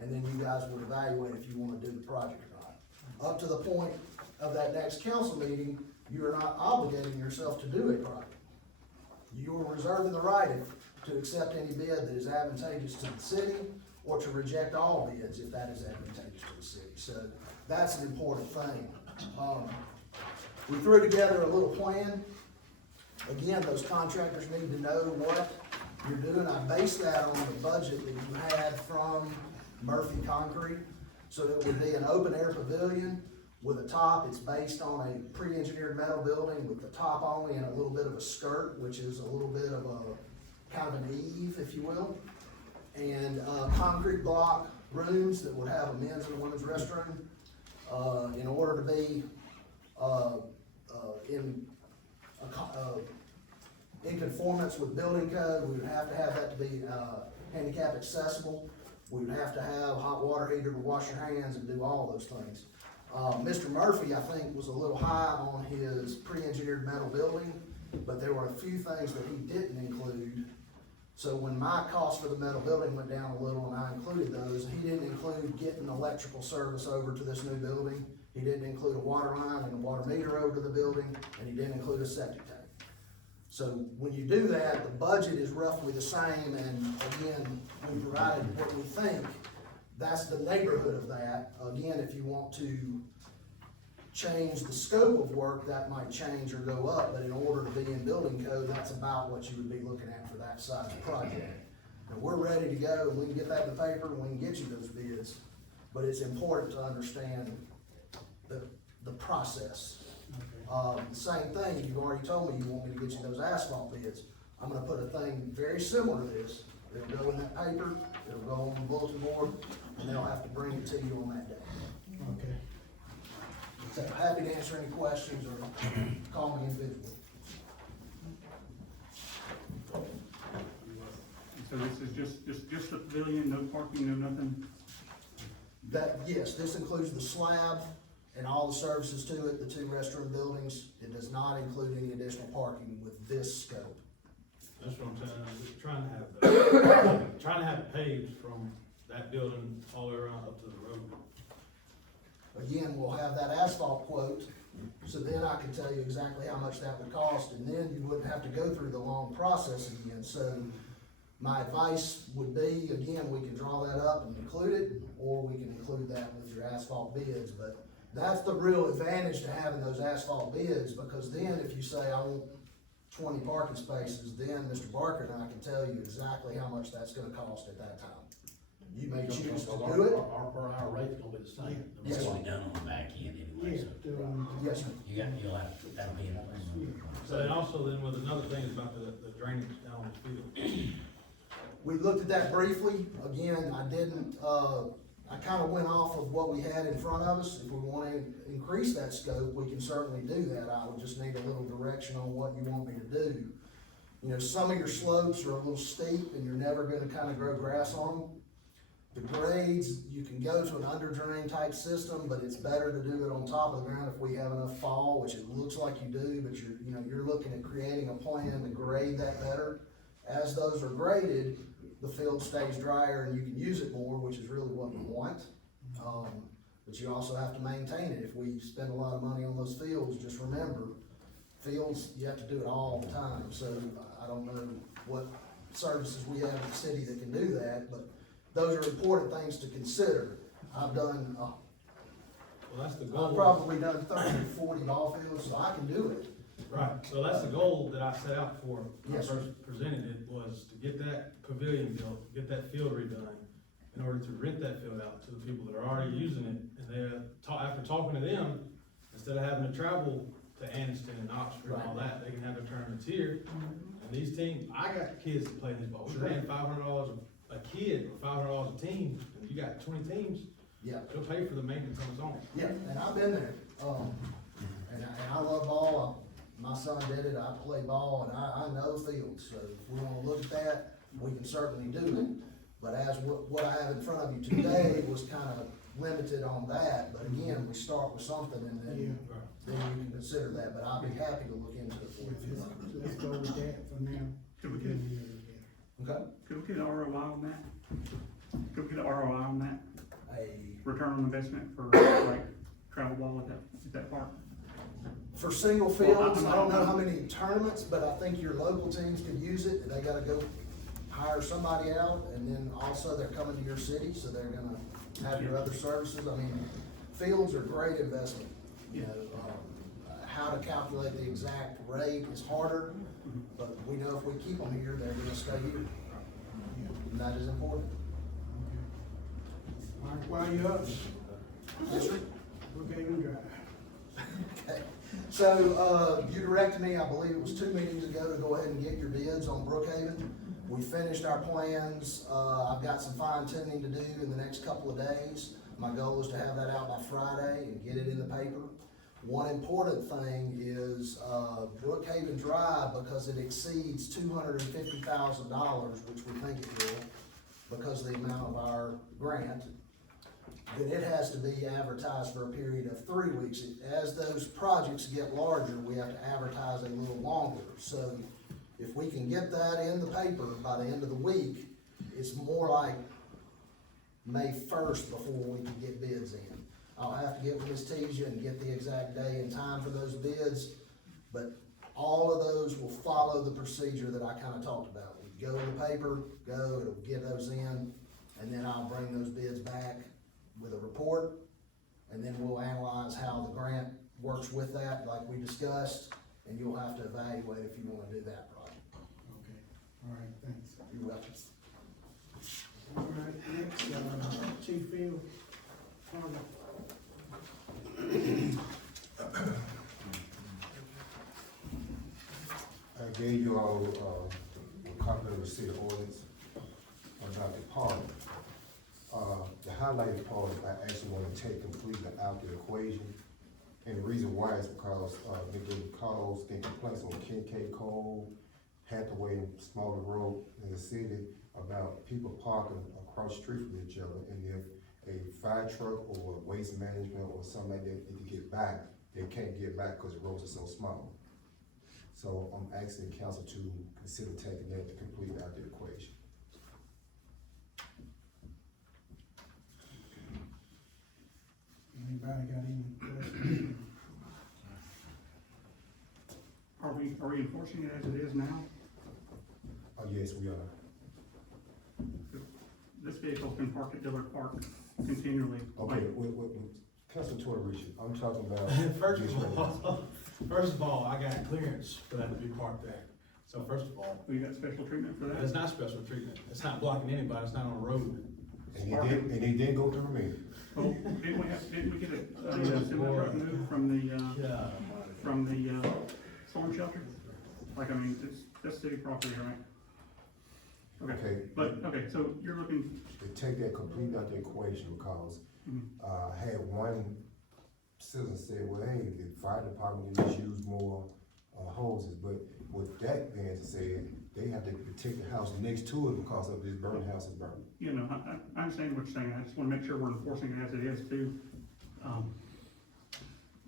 and then you guys would evaluate if you wanna do the project or not. Up to the point of that next council meeting, you are not obligating yourself to do a project. You are reserving the right to accept any bid that is advantageous to the city, or to reject all bids if that is advantageous to the city. So that's an important thing. We threw together a little plan. Again, those contractors need to know what you're doing. I based that on the budget that you had from Murphy Concrete. So it would be an open air pavilion with a top. It's based on a pre-engineered metal building with the top only and a little bit of a skirt, which is a little bit of a kind of an eave, if you will. And concrete block rooms that would have a men's and a women's restroom. In order to be in conformance with building code, we would have to have that to be handicap accessible. We would have to have hot water heater to wash your hands and do all those things. Mr. Murphy, I think, was a little high on his pre-engineered metal building, but there were a few things that he didn't include. So when my cost for the metal building went down a little and I included those, he didn't include getting electrical service over to this new building. He didn't include a water line and a water meter over to the building, and he didn't include a septic tank. So when you do that, the budget is roughly the same, and again, we provided what we think. That's the neighborhood of that. Again, if you want to change the scope of work, that might change or go up, but in order to be in building code, that's about what you would be looking at for that size of project. And we're ready to go, and we can get that in the paper, and we can get you those bids, but it's important to understand the process. The same thing, you've already told me you want me to get you those asphalt bids. I'm gonna put a thing very similar to this. It'll go in that paper, it'll go on the bulletin board, and they'll have to bring it to you on that day. Okay. So happy to answer any questions or call me individually. So this is just the pavilion, no parking, no nothing? Yes, this includes the slab and all the services to it, the 2 restroom buildings. It does not include any additional parking with this scope. That's what I'm saying, I'm just trying to have it paved from that building all the way around up to the road. Again, we'll have that asphalt quote, so then I can tell you exactly how much that would cost, and then you wouldn't have to go through the long process again. So my advice would be, again, we can draw that up and include it, or we can include that with your asphalt bids. But that's the real advantage to having those asphalt bids, because then if you say, I want 20 parking spaces, then Mr. Barker and I can tell you exactly how much that's gonna cost at that time. You may choose to do it. Our per hour rate's gonna be the same. It's gonna be done on the back end anyway, so Yes, sir. you'll have, that'll be in place. So then also then with another thing is about the drainage down on the field. We looked at that briefly. Again, I didn't, I kinda went off of what we had in front of us. If we wanna increase that scope, we can certainly do that. I would just need a little direction on what you want me to do. You know, some of your slopes are a little steep and you're never gonna kinda grow grass on them. The grades, you can go to an under drain type system, but it's better to do it on top of the ground if we have enough fall, which it looks like you do, but you're looking at creating a plan to grade that better. As those are graded, the field stays drier and you can use it more, which is really what we want. But you also have to maintain it. If we spend a lot of money on those fields, just remember, fields, you have to do it all the time. So I don't know what services we have in the city that can do that, but those are important things to consider. I've done, Well, that's the goal. I've probably done 30 or 40 ball fields, so I can do it. Right, so that's the goal that I set out for, when I Yes, sir. first presented it, was to get that pavilion built, get that field redone, in order to rent that field out to the people that are already using it, and then, after talking to them, instead of having to travel to Anniston and Oxford and all that, they can have their tournaments here. And these teams, I got kids that play this ball, we're paying $500 a kid, or $500 a team, and you got 20 teams, Yeah, it'll pay for the maintenance on its own. yeah, and I've been there, and I love ball, my son did it, I play ball, and I know fields, so if we wanna look at that, we can certainly do it. But as what I have in front of you today was kind of limited on that, but again, we start with something and then you can consider that, but I'll be happy to look into it for you. Let's go with that for now. Could we get, Okay? could we get an ROI on that? Could we get an ROI on that? A, Return on investment for like travel ball at that park? for single Well, fields, I'm I don't know not- how many tournaments, but I think your local teams could use it, and they gotta go hire somebody out, and then also they're coming to your city, so they're gonna have your other services. I mean, fields are great investment, you know, how to calculate the exact rate is harder, but we know if we keep them here, they're gonna stay here. And that is important. Mark, while you're up, Yes, sir. Brookhaven Drive. Okay, so, you directed me, I believe it was 2 meetings ago, to go ahead and get your bids on Brookhaven. We finished our plans, I've got some fine tuning to do in the next couple of days. My goal is to have that out by Friday and get it in the paper. One important thing is, Brookhaven Drive, because it exceeds $250,000, which we think it will, because of the amount of our grant, then it has to be advertised for a period of 3 weeks. As those projects get larger, we have to advertise a little longer. So if we can get that in the paper by the end of the week, it's more like May 1st before we can get bids in. I'll have to get with Ms. Teja and get the exact day and time for those bids, but all of those will follow the procedure that I kinda talked about. We go in the paper, it'll get those in, and then I'll bring those bids back with a report, and then we'll analyze how the grant works with that, like we discussed, and you'll have to evaluate if you wanna do that project. Okay, all right, thanks. You're welcome. All right, next, Chief Field, Margaret. I gave you all, a copy of the city ordinance about the park. The highlighted part, I actually want to take completely out the equation. And the reason why is because, they're getting calls, getting complaints on Kincaid Cove, Hathaway, and Smaller Road in the city about people parking across the street from each other. And if a fire truck or waste management or something like that need to get back, they can't get back because the roads are so small. So I'm asking council to consider taking that completely out the equation. Anybody got any questions? Are we enforcing it as it is now? Oh, yes, we are. This vehicle's been parked at Diller Park continually. Okay, Councilman Torres, I'm talking about. First of all, I got clearance for that to be parked there. So first of all, We got special treatment for that? it's not special treatment, it's not blocking anybody, it's not on a road. And he did go through me. Oh, didn't we get a semi truck moved from the storm shelter? Like, I mean, that's city property, right? Okay. But, okay, so you're looking, To take that completely out the equation because, I had one citizen say, well, hey, the fire department can just use more, hoses, but with that being said, they have to protect the house next to it because of this burning house is burning. you know, I understand what you're saying, I just wanna make sure we're enforcing it as it is too.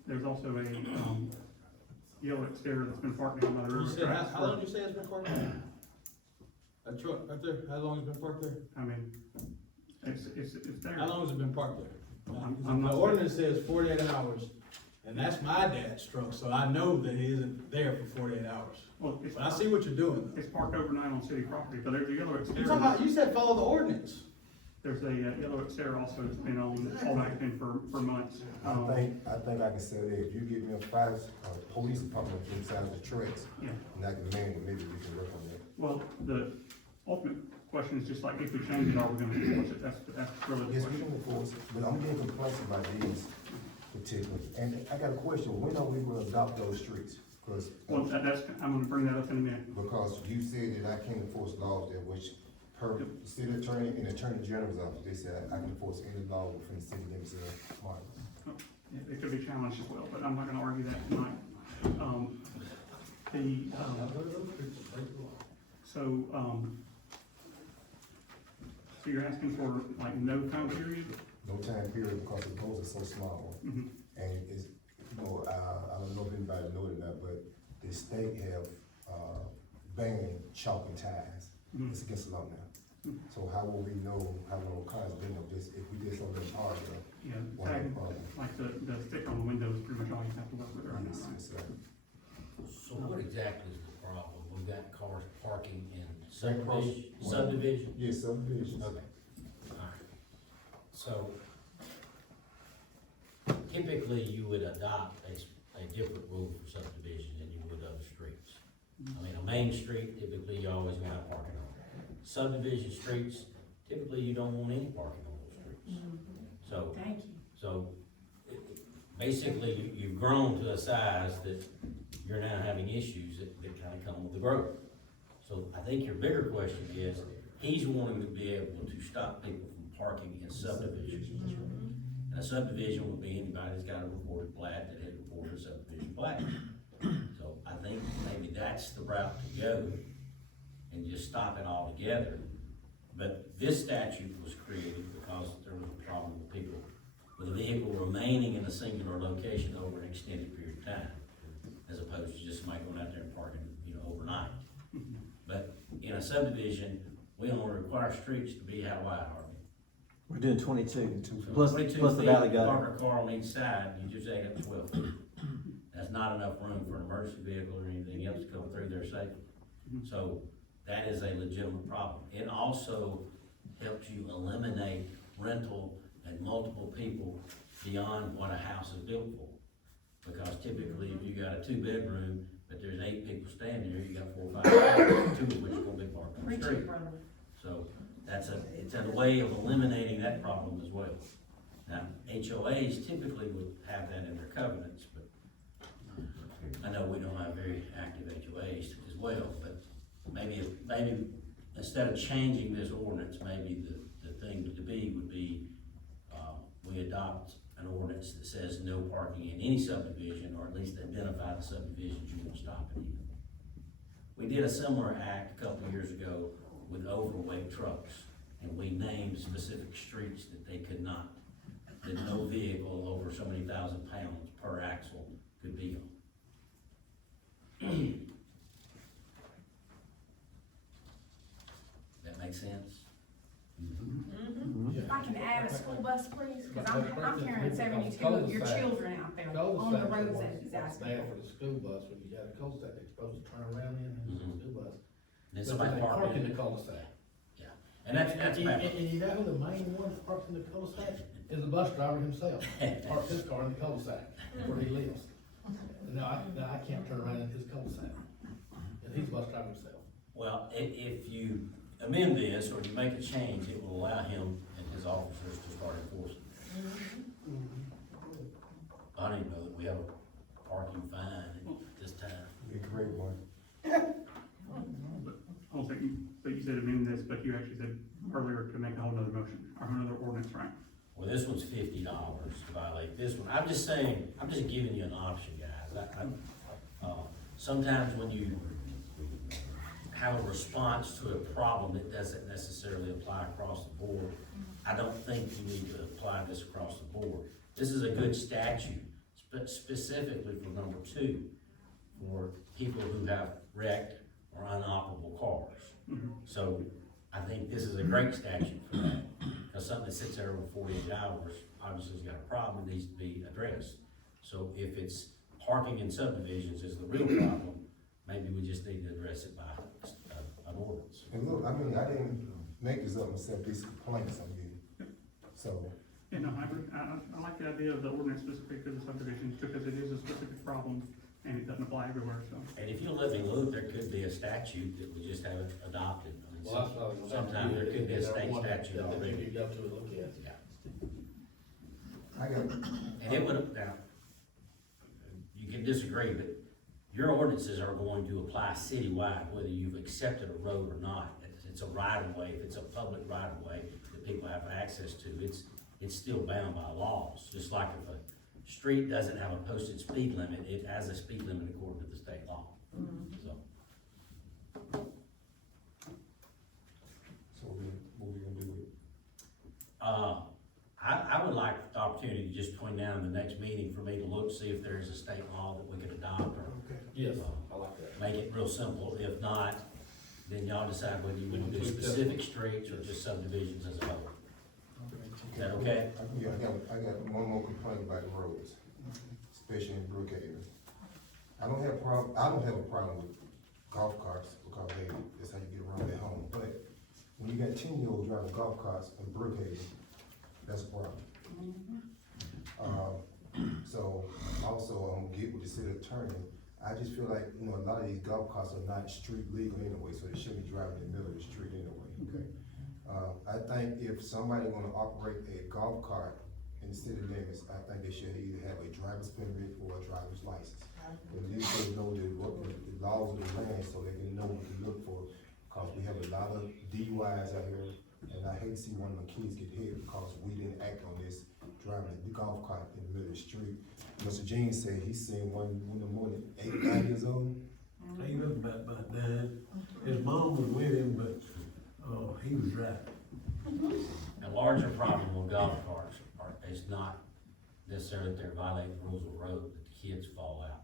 There's also a, yellow exterior that's been parked down by the You railroad said, tracks. how long did you say it's been parked there? That truck right there, how long has it been parked there? I mean, it's there. How long has it been parked there? I'm The not- ordinance says 48 hours, and that's my dad's truck, so I know that he isn't there for 48 hours. Well, it's, But I see what you're doing. it's parked overnight on city property, but there's a yellow You exterior. you said follow the ordinance. There's a yellow exterior also that's been on, all night, been for months. I think I can say that if you give me a fire, police department inside the trucks, Yeah, and I can man it, maybe we can work on that. well, the ultimate question is just like, if we change it, are we gonna enforce it? That's really the Yes, we question. can enforce it, but I'm getting complaints about these particular. And I got a question, when are we gonna adopt those streets? Cause, Well, that's, I'm gonna bring that up in a minute. because you said that I can't enforce laws that which per the city attorney and attorney general's office, they said I can enforce any law within the city limits of Margaret. It could be challenged as well, but I'm not gonna argue that tonight. So you're asking for like no time period? No time period because the goals are so small. Mhm. And it's, you know, I don't know if anybody know it or not, but the state have, banned chalk and ties. Mhm. It's against the law now. Mhm. So how will we know how long cars been of this if we just don't let hard enough? Yeah, Why tag, not problem? like the sticker on the window is pretty much all you have to work with right Yes, now. yes, sir. So what exactly is the problem? We've got cars parking in Same cross- subdivision? Yes, subdivisions. Okay, alright. So typically you would adopt a different rule for subdivision than you would other streets. I mean, a main street, typically you always gonna have parking on it. Subdivision streets, typically you don't want any parking on those streets. So, Thank you. so basically you've grown to a size that you're now having issues that kind of come with the growth. So I think your bigger question is, he's wanting to be able to stop people from parking in subdivisions. And a subdivision would be anybody that's got a recorded plat that had reported a subdivision plat. So I think maybe that's the route to go and just stop it altogether. But this statute was created because there was a problem with people with a vehicle remaining in a singular location over an extended period of time, as opposed to just somebody going out there and parking, overnight. But in a subdivision, we only require streets to be how wide, are we? We're doing 22, So plus 22 the feet, valley gutter. Park a car on each side, you just add up 12 feet. That's not enough room for an emergency vehicle or anything else to go through there safely. So that is a legitimate problem. It also helps you eliminate rental and multiple people beyond what a house is built for. Because typically, if you got a 2-bedroom, but there's 8 people standing there, you got 4 or 5 cars, 2 of which are gonna be parked on the street. So it's a way of eliminating that problem as well. Now, HOAs typically would have that in their covenants, but I know we don't have very active HOAs as well, but maybe instead of changing this ordinance, maybe the thing to be would be, we adopt an ordinance that says no parking in any subdivision, or at least identify the subdivisions you want to stop it in. We did a similar act a couple of years ago with overweight trucks, and we named specific streets that they could not, that no vehicle over so many thousand pounds per axle could be on. That make sense? If I can add a school bus, please, because I'm carrying 72 of your children out there on the roads that he's asking Bad for. for the school bus, when you got a cul-de-sac, they're supposed to turn around in, and it's a school bus. Then But somebody they park park in in the cul-de-sac. Yeah, and that's bad. And you know who the main one that parks in the cul-de-sac? Is the bus driver himself. Parks his car in the cul-de-sac where he lives. No, I can't turn around in his cul-de-sac. And he's the bus driver himself. Well, if you amend this, or you make a change, it will allow him and his officers to start enforcing. I don't even know that we have a parking fine at this time. Be a great one. I don't think but you said amend this, but you actually said earlier to make a whole nother motion, or another ordinance, right? Well, this one's $50 to violate this one. I'm just saying, I'm just giving you an option, guys. Sometimes when you have a response to a problem that doesn't necessarily apply across the board, I don't think you need to apply this across the board. This is a good statute, specifically for number 2, for people who have wrecked or unoperable cars. So I think this is a great statute for that, because something that sits there over 48 hours, obviously has got a problem that needs to be addressed. So if it's parking in subdivisions is the real problem, maybe we just need to address it by an ordinance. And look, I mean, I didn't make this up myself, these complaints I'm getting. So, Yeah, no, I agree. I like the idea of the ordinance specific to the subdivisions, because it is a specific problem, and it doesn't apply everywhere, so. And if you live in Luke, there could be a statute that we just haven't adopted. I mean, Well, that's what I was gonna sometimes there could be a state statute. I think you got to look at. Yeah. I got, And it would, now, you can disagree, but your ordinances are going to apply citywide, whether you've accepted a road or not. It's a right of way, if it's a public right of way that people have access to, it's still bound by laws. Just like if a street doesn't have a posted speed limit, it has a speed limit according to the state law. So, so what we gonna do with it? I would like the opportunity just between now and the next meeting for me to look, see if there is a state law that we could adopt or. Yes, I like that. Make it real simple. If not, then y'all decide whether you want to do specific streets or just subdivisions as a whole. Is that okay? Yeah, I got one more complaint about the roads, especially in Brookhaven. I don't have a problem with golf carts, because that's how you get around at home, but when you got 10-year-olds driving golf carts in Brookhaven, that's a problem. So, also, get with the city attorney, I just feel like, a lot of these golf carts are not street legal anyway, so they shouldn't be driving in the middle of the street anyway. Okay. I think if somebody gonna operate a golf cart in the city limits, I think they should either have a driver's permit or a driver's license. At least they know the laws of the land, so they can know what to look for, cause we have a lot of DUIs out here, and I hate to see one of my kids get hit because we didn't act on this, driving a golf cart in the middle of the street. Mr. Jean said he seen one in the morning, 8, 9 years old. He was about 9. His mom was with him, but, he was driving. A larger problem with golf carts is not necessarily that they're violating the rules of the road, but the kids fall out.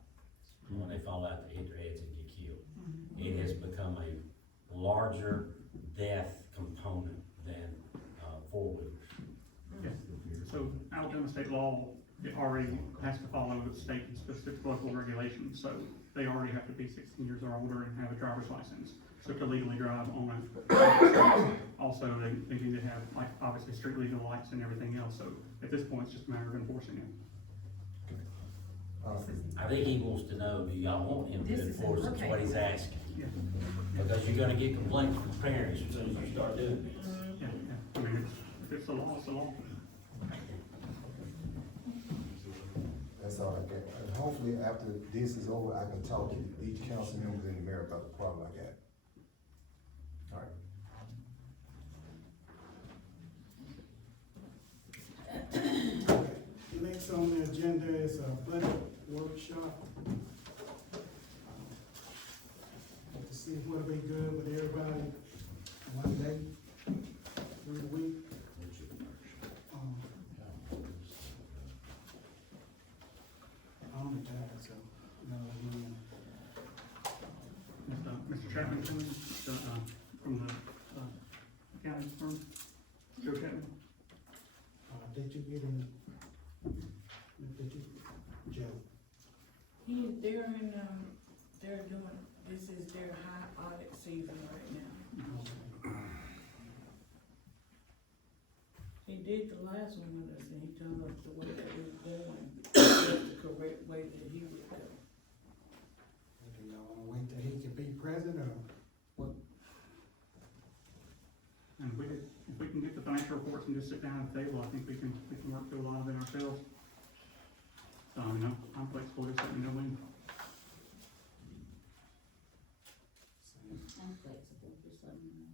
And when they fall out, they hit their heads and get killed. It has become a larger death component than, four-wheelers. Yes. So Alabama state law, it already has to follow the state and specific local regulations, so they already have to be 16 years or older and have a driver's license. So to legally drive on a, also they need to have, like, obviously street legal lights and everything else, so at this point, it's just a matter of enforcing it. I think he wants to know, do y'all want him to enforce it, what he's asking? Yeah. Because you're gonna get complaints from parents as soon as you start doing this. Yeah, I mean, if it's the law, it's the law. That's all I got. And hopefully after this is over, I can talk to each council member in the mayor about the problem I got. All right. Next on the agenda is a budget workshop. To see what'll be good with everybody one day through the week. On the tab, so, Mr. Chapman, from the county firm, Joe Chapman. did you get in, Joe? They're doing, this is their high audit season right now. He did the last one with us, and he told us the way that we were going, was the correct way that he would go. Do y'all wanna wait till he can be present, or what? And if we can get the financial reports and just sit down at the table, I think we can work through a lot of it ourselves. So, I'm flexible, just let me know when. I'm flexible, just let me know.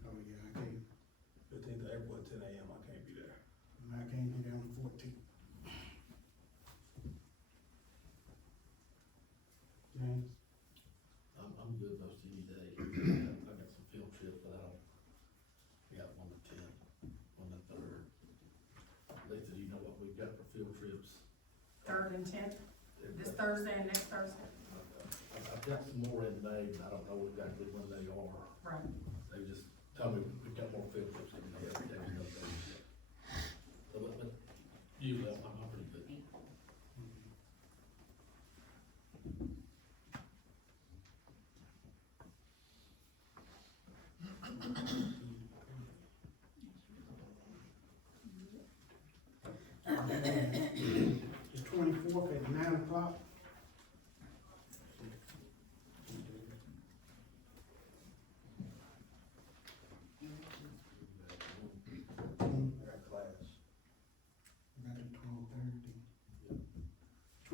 Oh, yeah, I can't, 15th of April at 10 a.m. I can't be there. I can't be there on the 14th. James? I'm good most any day. I've got some field trips, but I got one the 10th, one the 3rd. Lisa, do you know what we've got for field trips? 3rd and 10th, this Thursday and next Thursday. I've got some more in May, but I don't know exactly when they are. Right. They just tell me we've got more field trips in May every day, you know, so, but usually I'm pretty good. The 24th at 9 o'clock.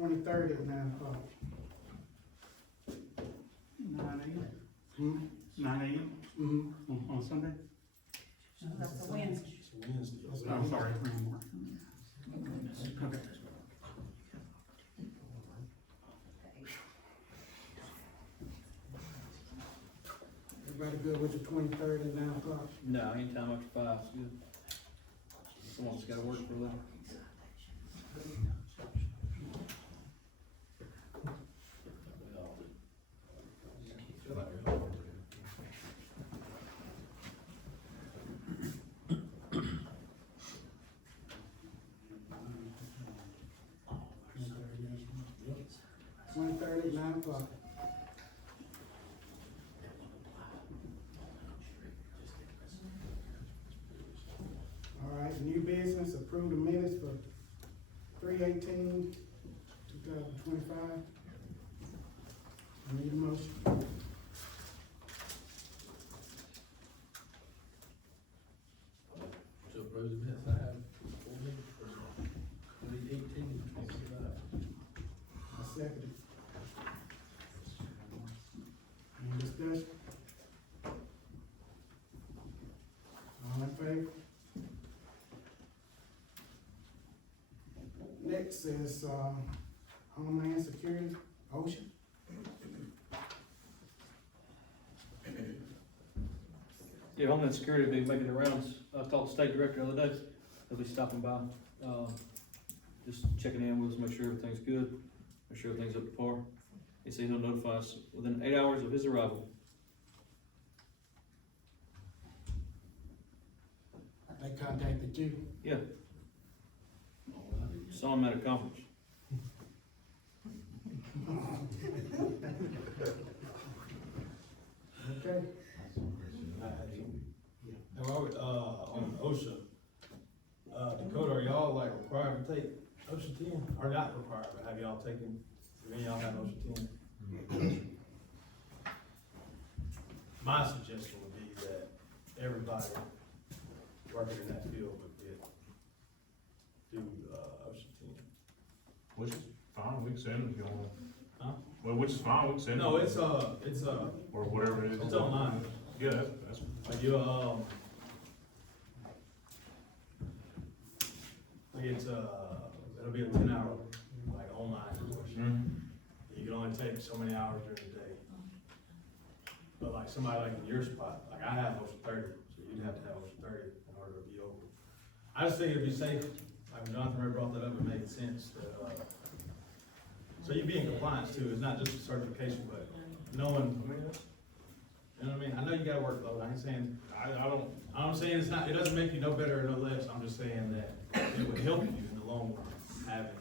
23rd at 9 o'clock. 9 a.m. Hmm? 9 a.m. Mm-hmm. On Sunday? That's a Wednesday. Wednesday. I'm sorry. Okay. Everybody good with the 23rd at 9 o'clock? No, anytime after 5 is good. Someone's gotta work for that. Yeah. 23rd at 9 o'clock. All right, new business, approve the minutes for 3/18/2025. I need a motion. To approve the minutes, I have 2018, 2025. I second it. Any discussion? All in favor? Next is, Homeland Security, OSHA. Yeah, Homeland Security will be making the rounds. I talked to the state director the other day. They'll be stopping by, just checking in with us, make sure everything's good, make sure everything's up to par. He said he'll notify us within 8 hours of his arrival. They contacted you. Yeah. Saw him at a conference. Okay. And while we, on OSHA, Dakota, are y'all like required to take OSHA 10? Or not required, but have y'all taken, do any of y'all have OSHA 10? My suggestion would be that everybody working in that field would do, OSHA 10. Which is fine, we can send them if you want. Huh? Well, which is fine, we can send them. No, it's or whatever it is. it's online. Yeah, that's. Like you, like it's, it'll be a 10-hour, like, online course. You can only take so many hours during the day. But like somebody like in your spot, like I have OSHA 30, so you'd have to have OSHA 30 in order to be over. I just think it'd be safe, like when Jonathan Ray brought that up, it made sense that, so you'd be in compliance too, it's not just a certification, but knowing, you know what I mean? I know you got a workload, I ain't saying, I'm saying it's not, it doesn't make you no better or no less, I'm just saying that it would help you in the long run, having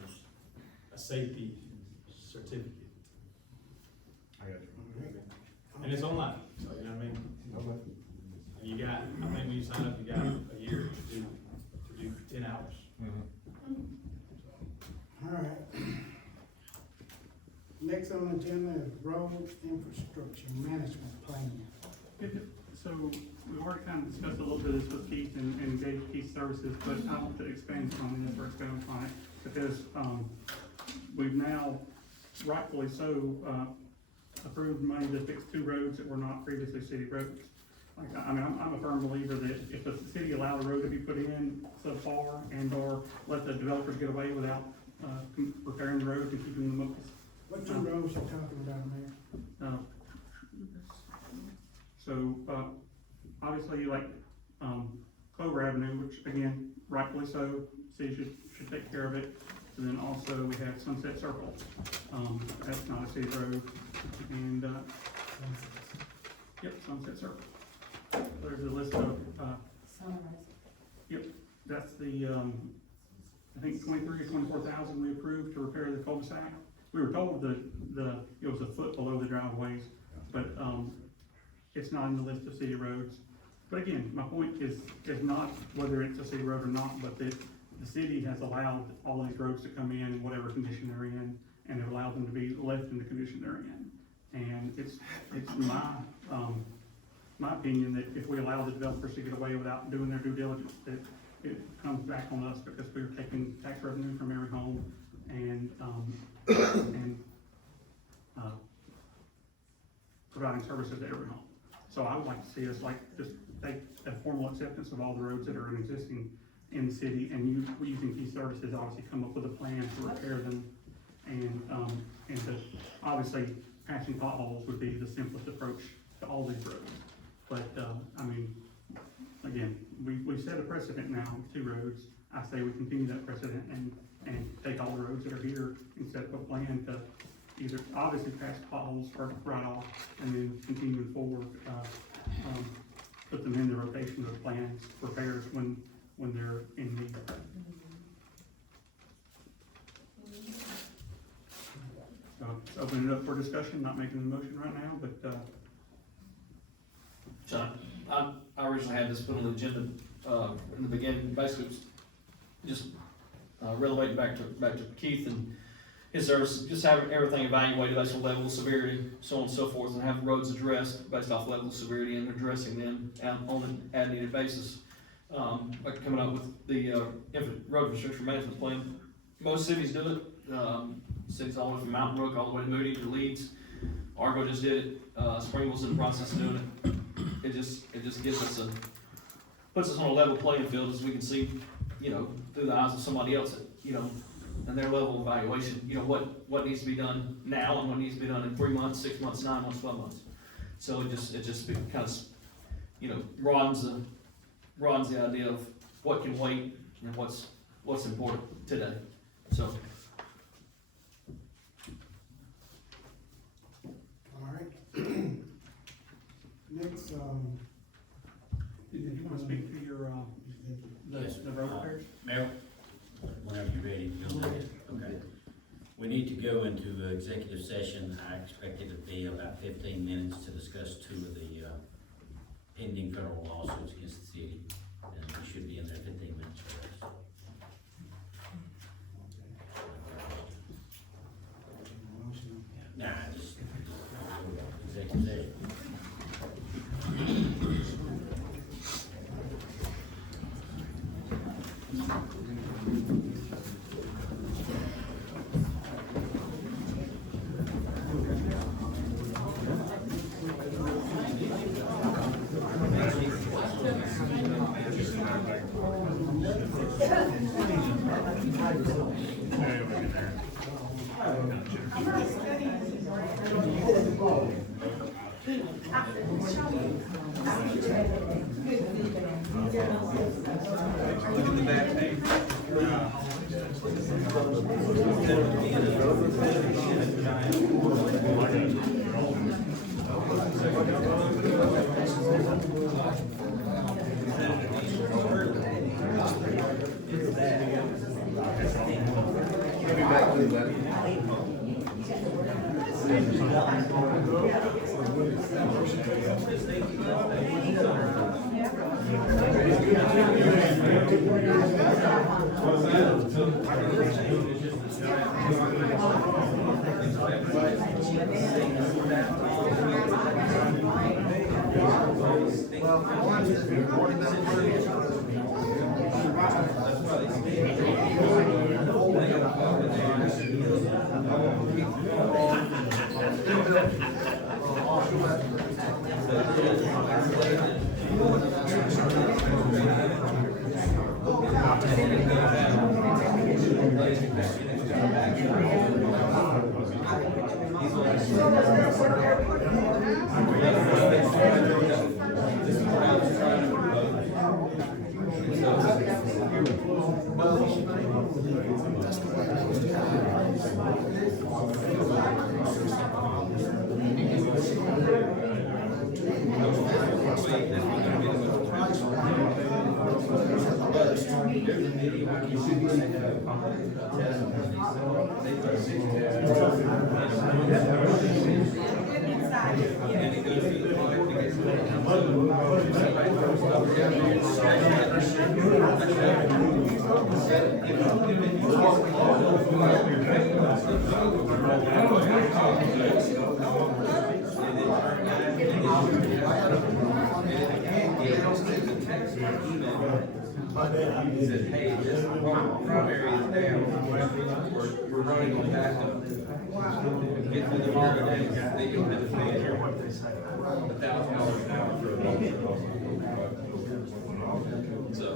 a safety certificate. I got you. And it's online, so you know what I mean? Okay. And you got, I think when you sign up, you got a year to do 10 hours. All right. Next on the agenda is road infrastructure management plan. So we've already kind of discussed a little bit of this with Keith and gave Keith services, but I want to expand on this or expand upon it because, we've now rightfully so, approved money to fix 2 roads that were not previously city roads. Like, I mean, I'm a firm believer that if the city allowed a road to be put in so far and or let the developers get away without, repairing the roads and keeping them up. What 2 roads you talking about, Mayor? So, obviously, like, Clover Avenue, which again, rightfully so, city should take care of it. And then also we have Sunset Circle, that's not a city road, and, yep, Sunset Circle. There's a list of, Sunrise. yep, that's the, I think 23 or 24,000 we approved to repair the cul-de-sac. We were told that it was a foot below the driveways, but, it's not in the list of city roads. But again, my point is not whether it's a city road or not, but that the city has allowed all these roads to come in whatever condition they're in, and have allowed them to be left in the condition they're in. And it's my opinion that if we allow the developers to get away without doing their due diligence, that it comes back on us because we're taking tax revenue from every home, and, providing services to every home. So I would like to see us just take a formal acceptance of all the roads that are existing in the city, and using key services, obviously come up with a plan to repair them. And to, obviously, patching potholes would be the simplest approach to all these roads. But, I mean, again, we've set a precedent now with 2 roads. I say we continue that precedent and take all the roads that are here and set up a plan to either obviously patch potholes right off, and then continue forward, put them in the rotation of the plans, repairs when they're in need. So, opening it up for discussion, not making a motion right now, but, John, I originally had this put on the agenda, in the beginning, basically, just, relating back to Keith and his service, just have everything evaluated based on level of severity, so on and so forth, and have roads addressed based off level of severity and addressing them on an as-needed basis. Like coming up with the, road infrastructure management plan. Most cities do it, cities all the way from Mountain Brook all the way to Moody to Leeds. Argo just did it, Springville's in the process of doing it. It just gives us puts us on a level playing field as we can see, through the eyes of somebody else, and their level of evaluation, what needs to be done now and what needs to be done in 3 months, 6 months, 9 months, 12 months. So it just kind of, broadens the idea of what can wait and what's important today. So. All right. Next, did you want to speak to your, Yes. the road repairs? Mayor, whenever you're ready, go ahead. Okay. We need to go into executive session. I expect it to be about 15 minutes to discuss 2 of the pending federal lawsuits against the city. And we should be in there 15 minutes for this. motion. Nah, just executive session. He said, hey, this primary is down, we're running on backup. Get through the holidays, then you'll have to pay $1,000 an hour for a month. So.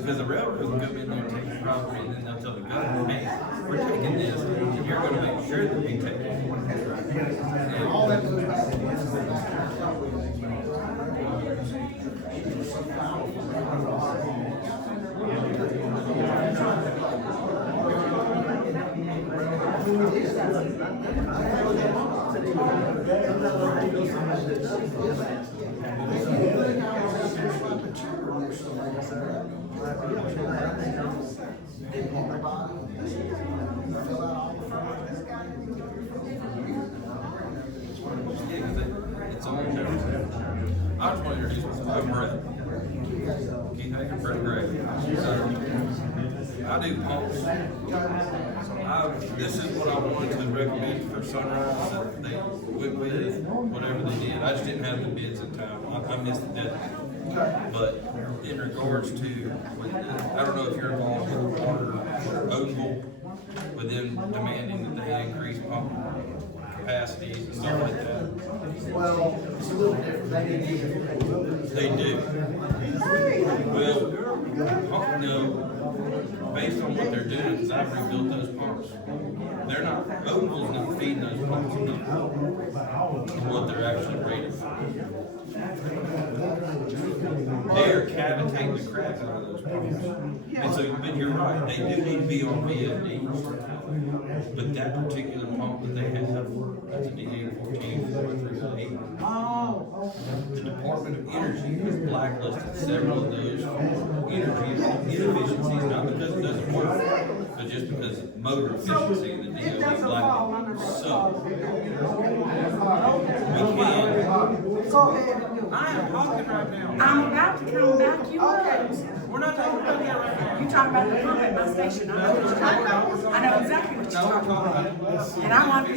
Because the railroad will come in there and take the property, and then they'll tell the government, hey, we're taking this, and you're gonna make sure that we take it. And all that goes back it's on there. I just want to introduce myself. I'm Margaret. Keith Hager, Brett Gray. I do pumps. This is what I wanted to recommend for Sunrise, that they went with whatever they did. I just didn't have the bids in time. I missed the deadline. But in regards to, I don't know if you're involved with the water Oval, with them demanding that they increase pump capacities and stuff like that. Well, it's a little different. They do. Well, no, based on what they're doing, because I've rebuilt those pumps, they're not, Oval's not feeding those pumps enough what they're actually rated for. They are cavitating the crap out of those pumps. And so, but you're right, they do need to be on VFDs, but that particular pump that they have, that's a DA-14-4308. The Department of Energy has blacklisted several of those energy inefficiencies, not because it doesn't work, but just because motor efficiency in the DOE blacklisted. So, we can. I am talking right now. I'm about to come back you up. We're not talking about that right now. You talking about the pump at my station, I know what you're talking about. I know exactly what you're talking about. And I want the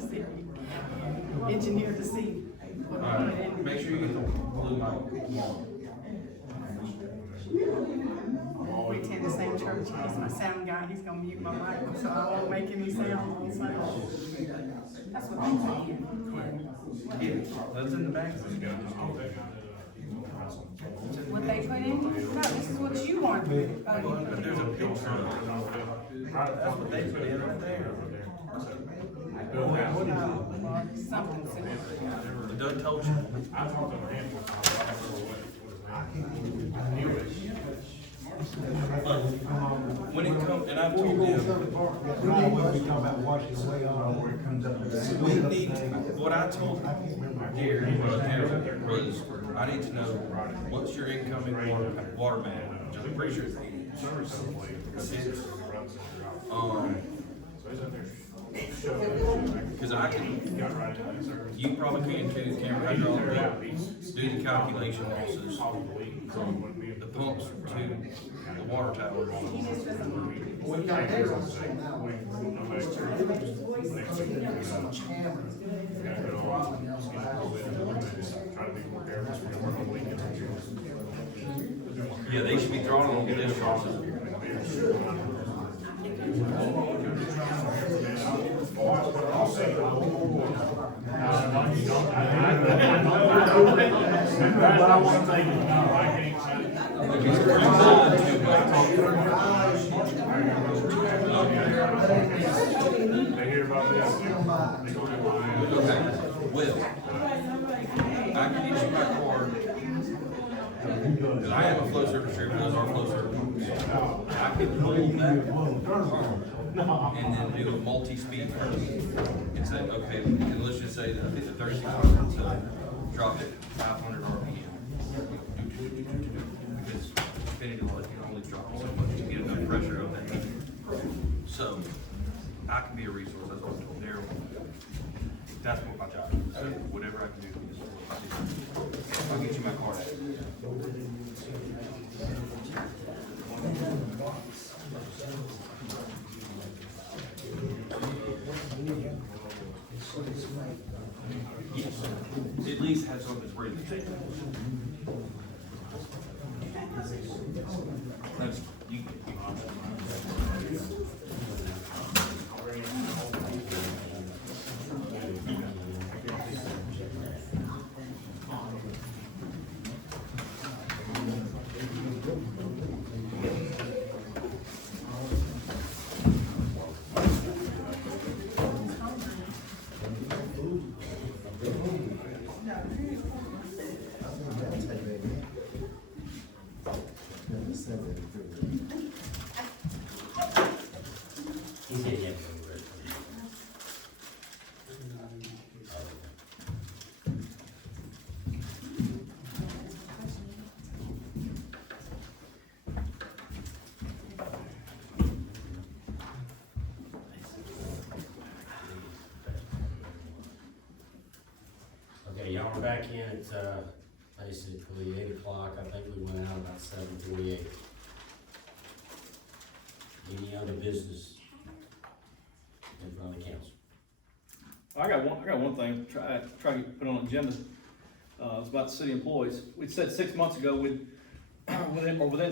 city engineer to see what we're putting in. Make sure you get the blue mic. We attend the same church, he's my sound guy, he's gonna mute my mic, so I won't make any sound on sound. That's what they say. Yeah, that's in the back. What they put in, no, this is what you want. But there's a picture of it. That's what they put in right there. Something similar. Doug told you. I talked to him a handful of times, I don't know what his name is. But when it comes, and I've told them, we need, what I told Gary was, I need to know, what's your incoming water man, which I'm pretty sure it's 6. Cause I can, you probably can too, Cameron, do the calculation losses from the pumps to the water towers. We got theirs on the same now. Yeah, they should be throwing on this process. They hear about this. Will, I can get you my card. Cause I am a flow service here, those are flow service. I can pull that card and then do a multi-speed and say, okay, and let's just say that I think the 3600, so drop it 500 RPM. Because Infinity Light can only drop so much to get enough pressure on that. So, I can be a resource, that's what I'm there. That's what my job is, so whatever I can do, is what I do. I'll get you my card. Yes, at least have something that's ready to take. That's, you. He said he had to go to rest. Okay, y'all are back in at, basically 8 o'clock. I think we went out about 7:48. Any other business in front of the council? I got one thing, try to put on an agenda. It's about the city employees. We said 6 months ago, within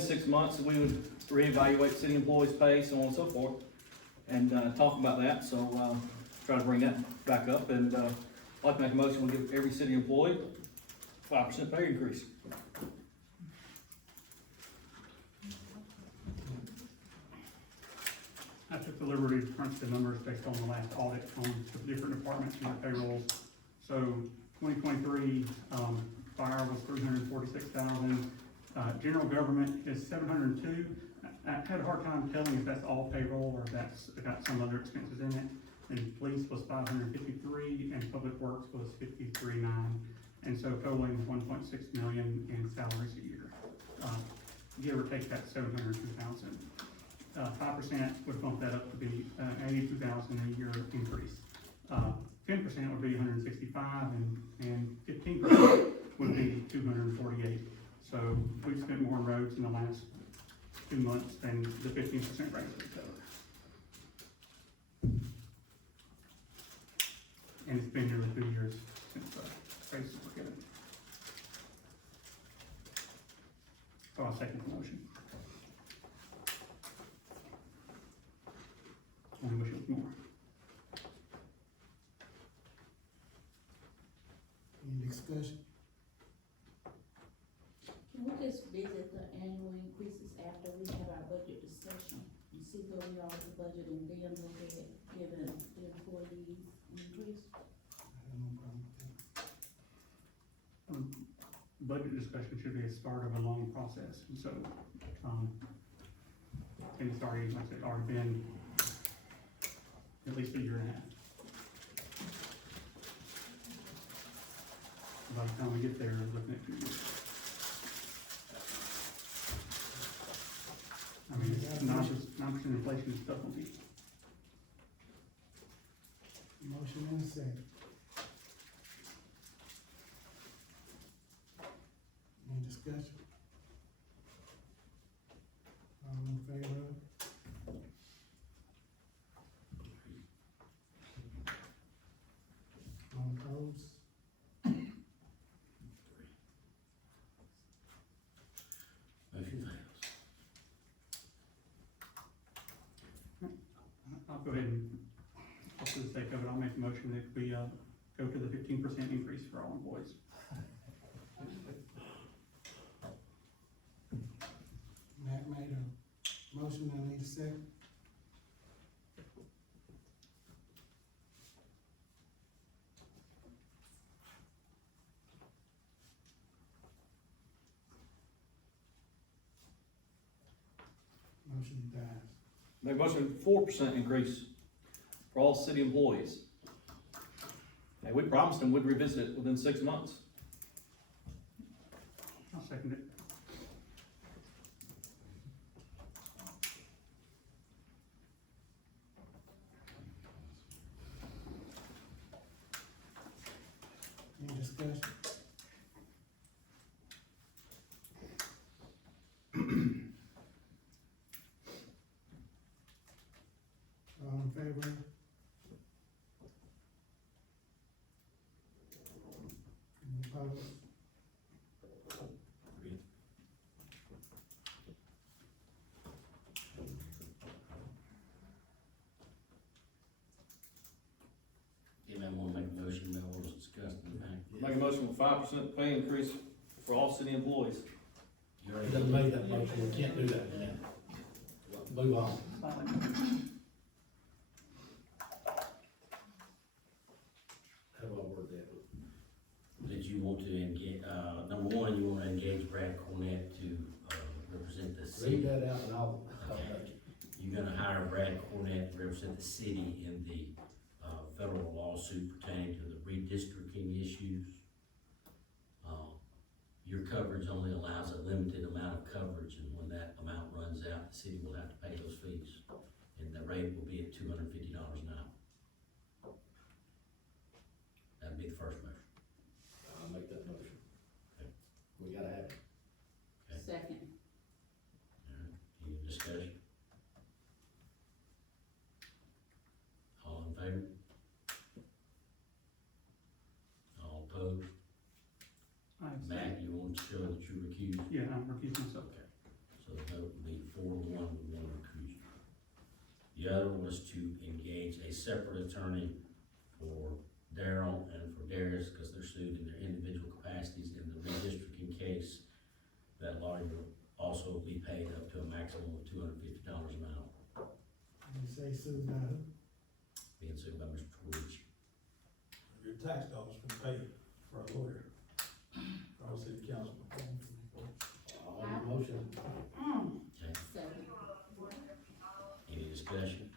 6 months, we would reevaluate city employees' pay, so on and so forth, and, talk about that, so, try to bring that back up, and, I'd like to make a motion, we'll give every city employee 5% pay increase. I took the liberty to crunch the numbers based on the last audit on the different departments and their payrolls. So 2023, fire was 346,000. General government is 702. I had a hard time telling if that's all payroll or if that's got some other expenses in it. And police was 553 and public works was 53.9. And so totaling 1.6 million in salaries a year. Give or take that 702,000. 5% would bump that up to be 82,000 a year increase. 10% would be 165, and 15% would be 248. So we've spent more on roads in the last 2 months than the 15% raise would cover. And it's been nearly 2 years since raises were given. So I'll second the motion. I wish it was more. Any discussion? Can we just visit the annual increases after we have our budget discussion? And see where we are with the budget and then look at giving the employees increase? I have no problem with that. Budget discussion should be a start of a long process, and so, and it's already, like I said, already been at least a year and a half. By the time we get there, we're looking at 2 years. I mean, 9% inflation is tough on people. Motion and a second. Any discussion? All in favor? All opposed? Motion fails. go ahead and, for the sake of it, I'll make a motion that we, go to the 15% increase for all employees. Matt made a motion, I need a second. Motion dies. Make a motion 4% increase for all city employees. Hey, we promised them we'd revisit it within 6 months. I'll second it. Any discussion? All in favor? Any opposed? Anybody wanna make a motion, that was discussed in the back? Make a motion for 5% pay increase for all city employees. You He already doesn't make that motion, we can't do that. Move on. How do I word that? Did you want to engage, number one, you wanna engage Brad Cornett to, represent the city? Read that out and I'll. You're gonna hire Brad Cornett to represent the city in the, federal lawsuit pertaining to the redistricting issues. Your coverage only allows a limited amount of coverage, and when that amount runs out, the city will have to pay those fees. And the rate will be at $250 an hour. That'd be the first motion. I'll make that motion. Okay. We gotta have it. Okay. Second. All right, any discussion? All in favor? All opposed? Matt, you want to show that you recused? Yeah, I'm recusing myself. Okay, so the vote would be 4-1 with one recusal. The other was to engage a separate attorney for Darrell and for Darius, because they're sued in their individual capacities in the redistricting case. That lawyer will also be paid up to a maximum of $250 an hour, You say Sue now. being sued by Mr. Twitch. Your tax dollars can pay for a lawyer, for our city council. Motion. Okay, Second. any discussion?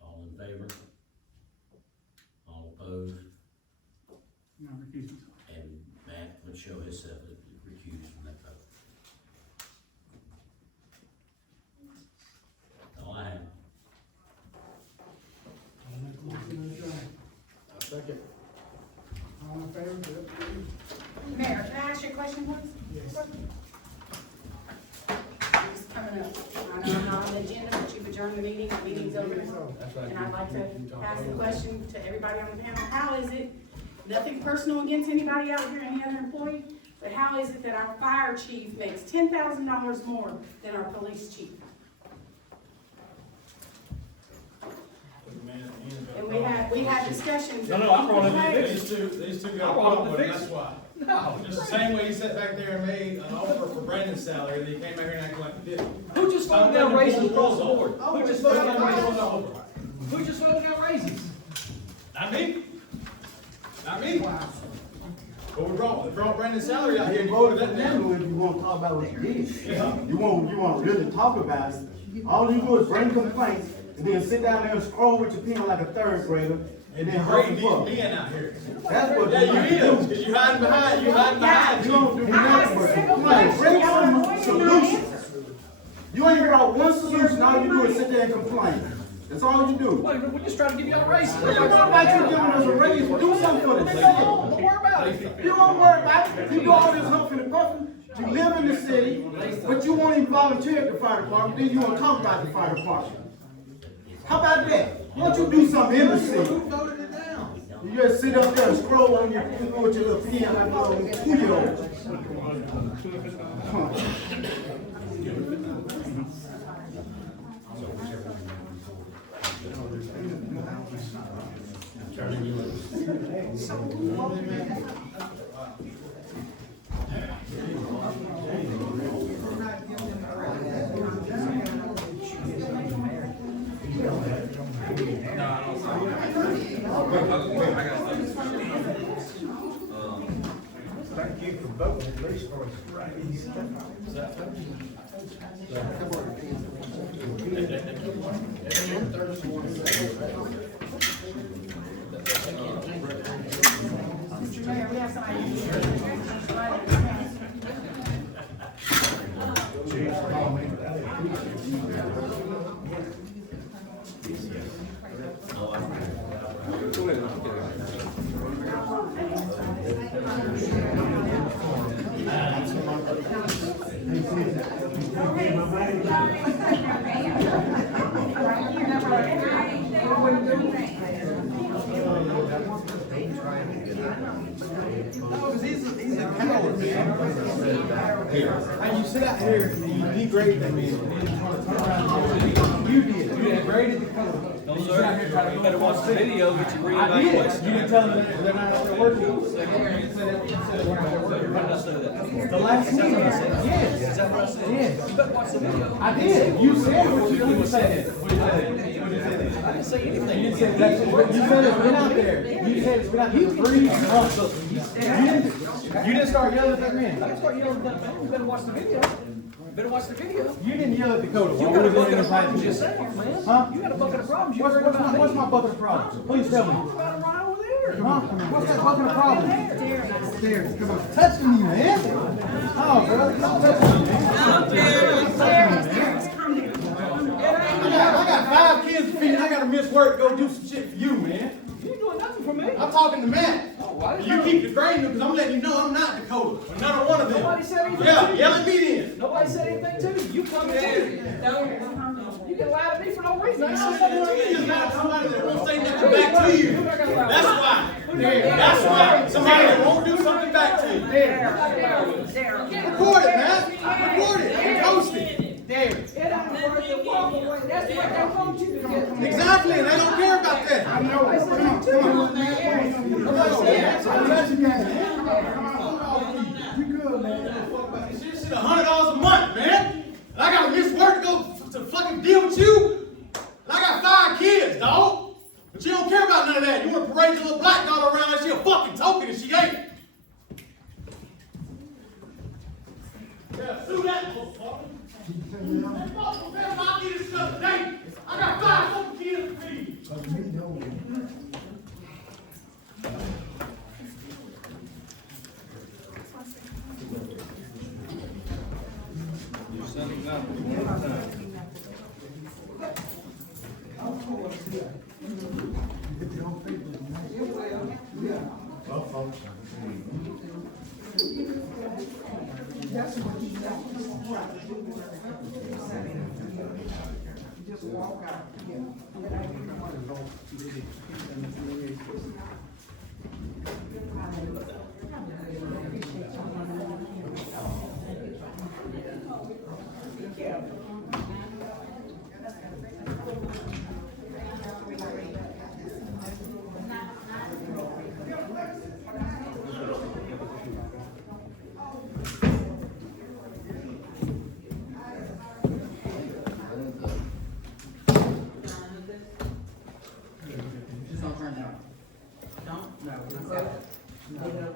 All in favor? All opposed? No, I'm recusing myself. And Matt would show himself as recused from that vote. That's all I have. I'll make a motion to adjourn. I'll second. All in favor? Mayor, can I ask you a question, please? Yes. It's coming up. I know I'm not on the agenda, but you've adjourned the meeting, the meeting's over. That's right. And I'd like to ask a question to everybody on the panel. How is it, nothing personal against anybody out here, any other employee, but how is it that our fire chief makes $10,000 more than our police chief? And we had discussions. No, I brought it in. These two I got a brought problem the with it, fix. that's why. No. Just the same way he sat back there and made an offer for Brandon's salary, and he came out here and acted like he didn't. Who just voted down raises across the board? Who just voted down raises? Over. Who just voted down raises? Not me. Not me. But we brought Brandon's salary out here, and you voted that down. If you want to talk about what you did. Yeah. You want to really talk about it. All you do is bring complaints and then sit down there and scroll with your pen like a third grader and then Bring hurry these up. men out here. That's what Yeah, you you do. is, cause you hiding behind You don't do nothing but complain. Bring some solutions. You ain't brought one solution. All you do is sit there and complain. That's all you do. Wait, we're just trying to give y'all raises. What about you giving us a raise? Do something for the city. Don't worry about it. You don't worry about it. You do all this huffing and puffing. You live in the city, but you won't even volunteer at the fire department. Then you won't talk about the fire department. How about that? Why don't you do something in the city? You just sit up there and scroll on your with your little pen like a little 2-year-old. So whichever one you want to Thank you for voting at least for Mr. Mayor, we have somebody here. He's a coward, man. Hey, you sit out here and you degraded the man, and then you want to turn around and you did. You degraded the code. No, sir, you better watch the video, get your I did. You didn't tell them that they're not out there working. You said that. You said they're not out there working. When did I say that? The last meeting. Yes. Is that what I said? Yes. You better watch the video. I did. You said what you didn't say that. What did you say? What did you say that? I didn't say anything. You said that. You said it's been out there. You said it's been out there for 3 months. You didn't start yelling at that man. I didn't start yelling at that man. You better watch the video. You better watch the video. You didn't yell at Dakota. You got a bucket of problems yourself, man. Huh? You got a bucket of problems. What's my bucket of problems? Please tell me. Right over there. Huh? What's that bucket of problems? There, come on. Touching me, man. Oh, brother, stop touching me, man. I got 5 kids to feed and I gotta miss work to go do some shit for you, man. You ain't doing nothing for me. I'm talking to Matt. why? You keep degrading them because I'm letting you know I'm not Dakota. Another one of them. Nobody said anything. Yeah, yell at me then. Nobody said anything to you. You come in. You can lie to me for no reason. I You ain't said nothing to just you. not somebody that won't say nothing back to you. That's why. That's why. Somebody that won't do something back to you. Record it, man. Record it and post it. Exactly, and they don't care about that. I know. Come on, man. You good, man. This shit $100 a month, man. And I gotta miss work to go to fucking deal with you. And I got 5 kids, dog. But you don't care about none of that. You want to parade your little black daughter around like she a fucking token and she ain't. Yeah, sue that motherfucker. That motherfucker better not get this stuff today. I got 5 fucking kids to feed. Don't, no.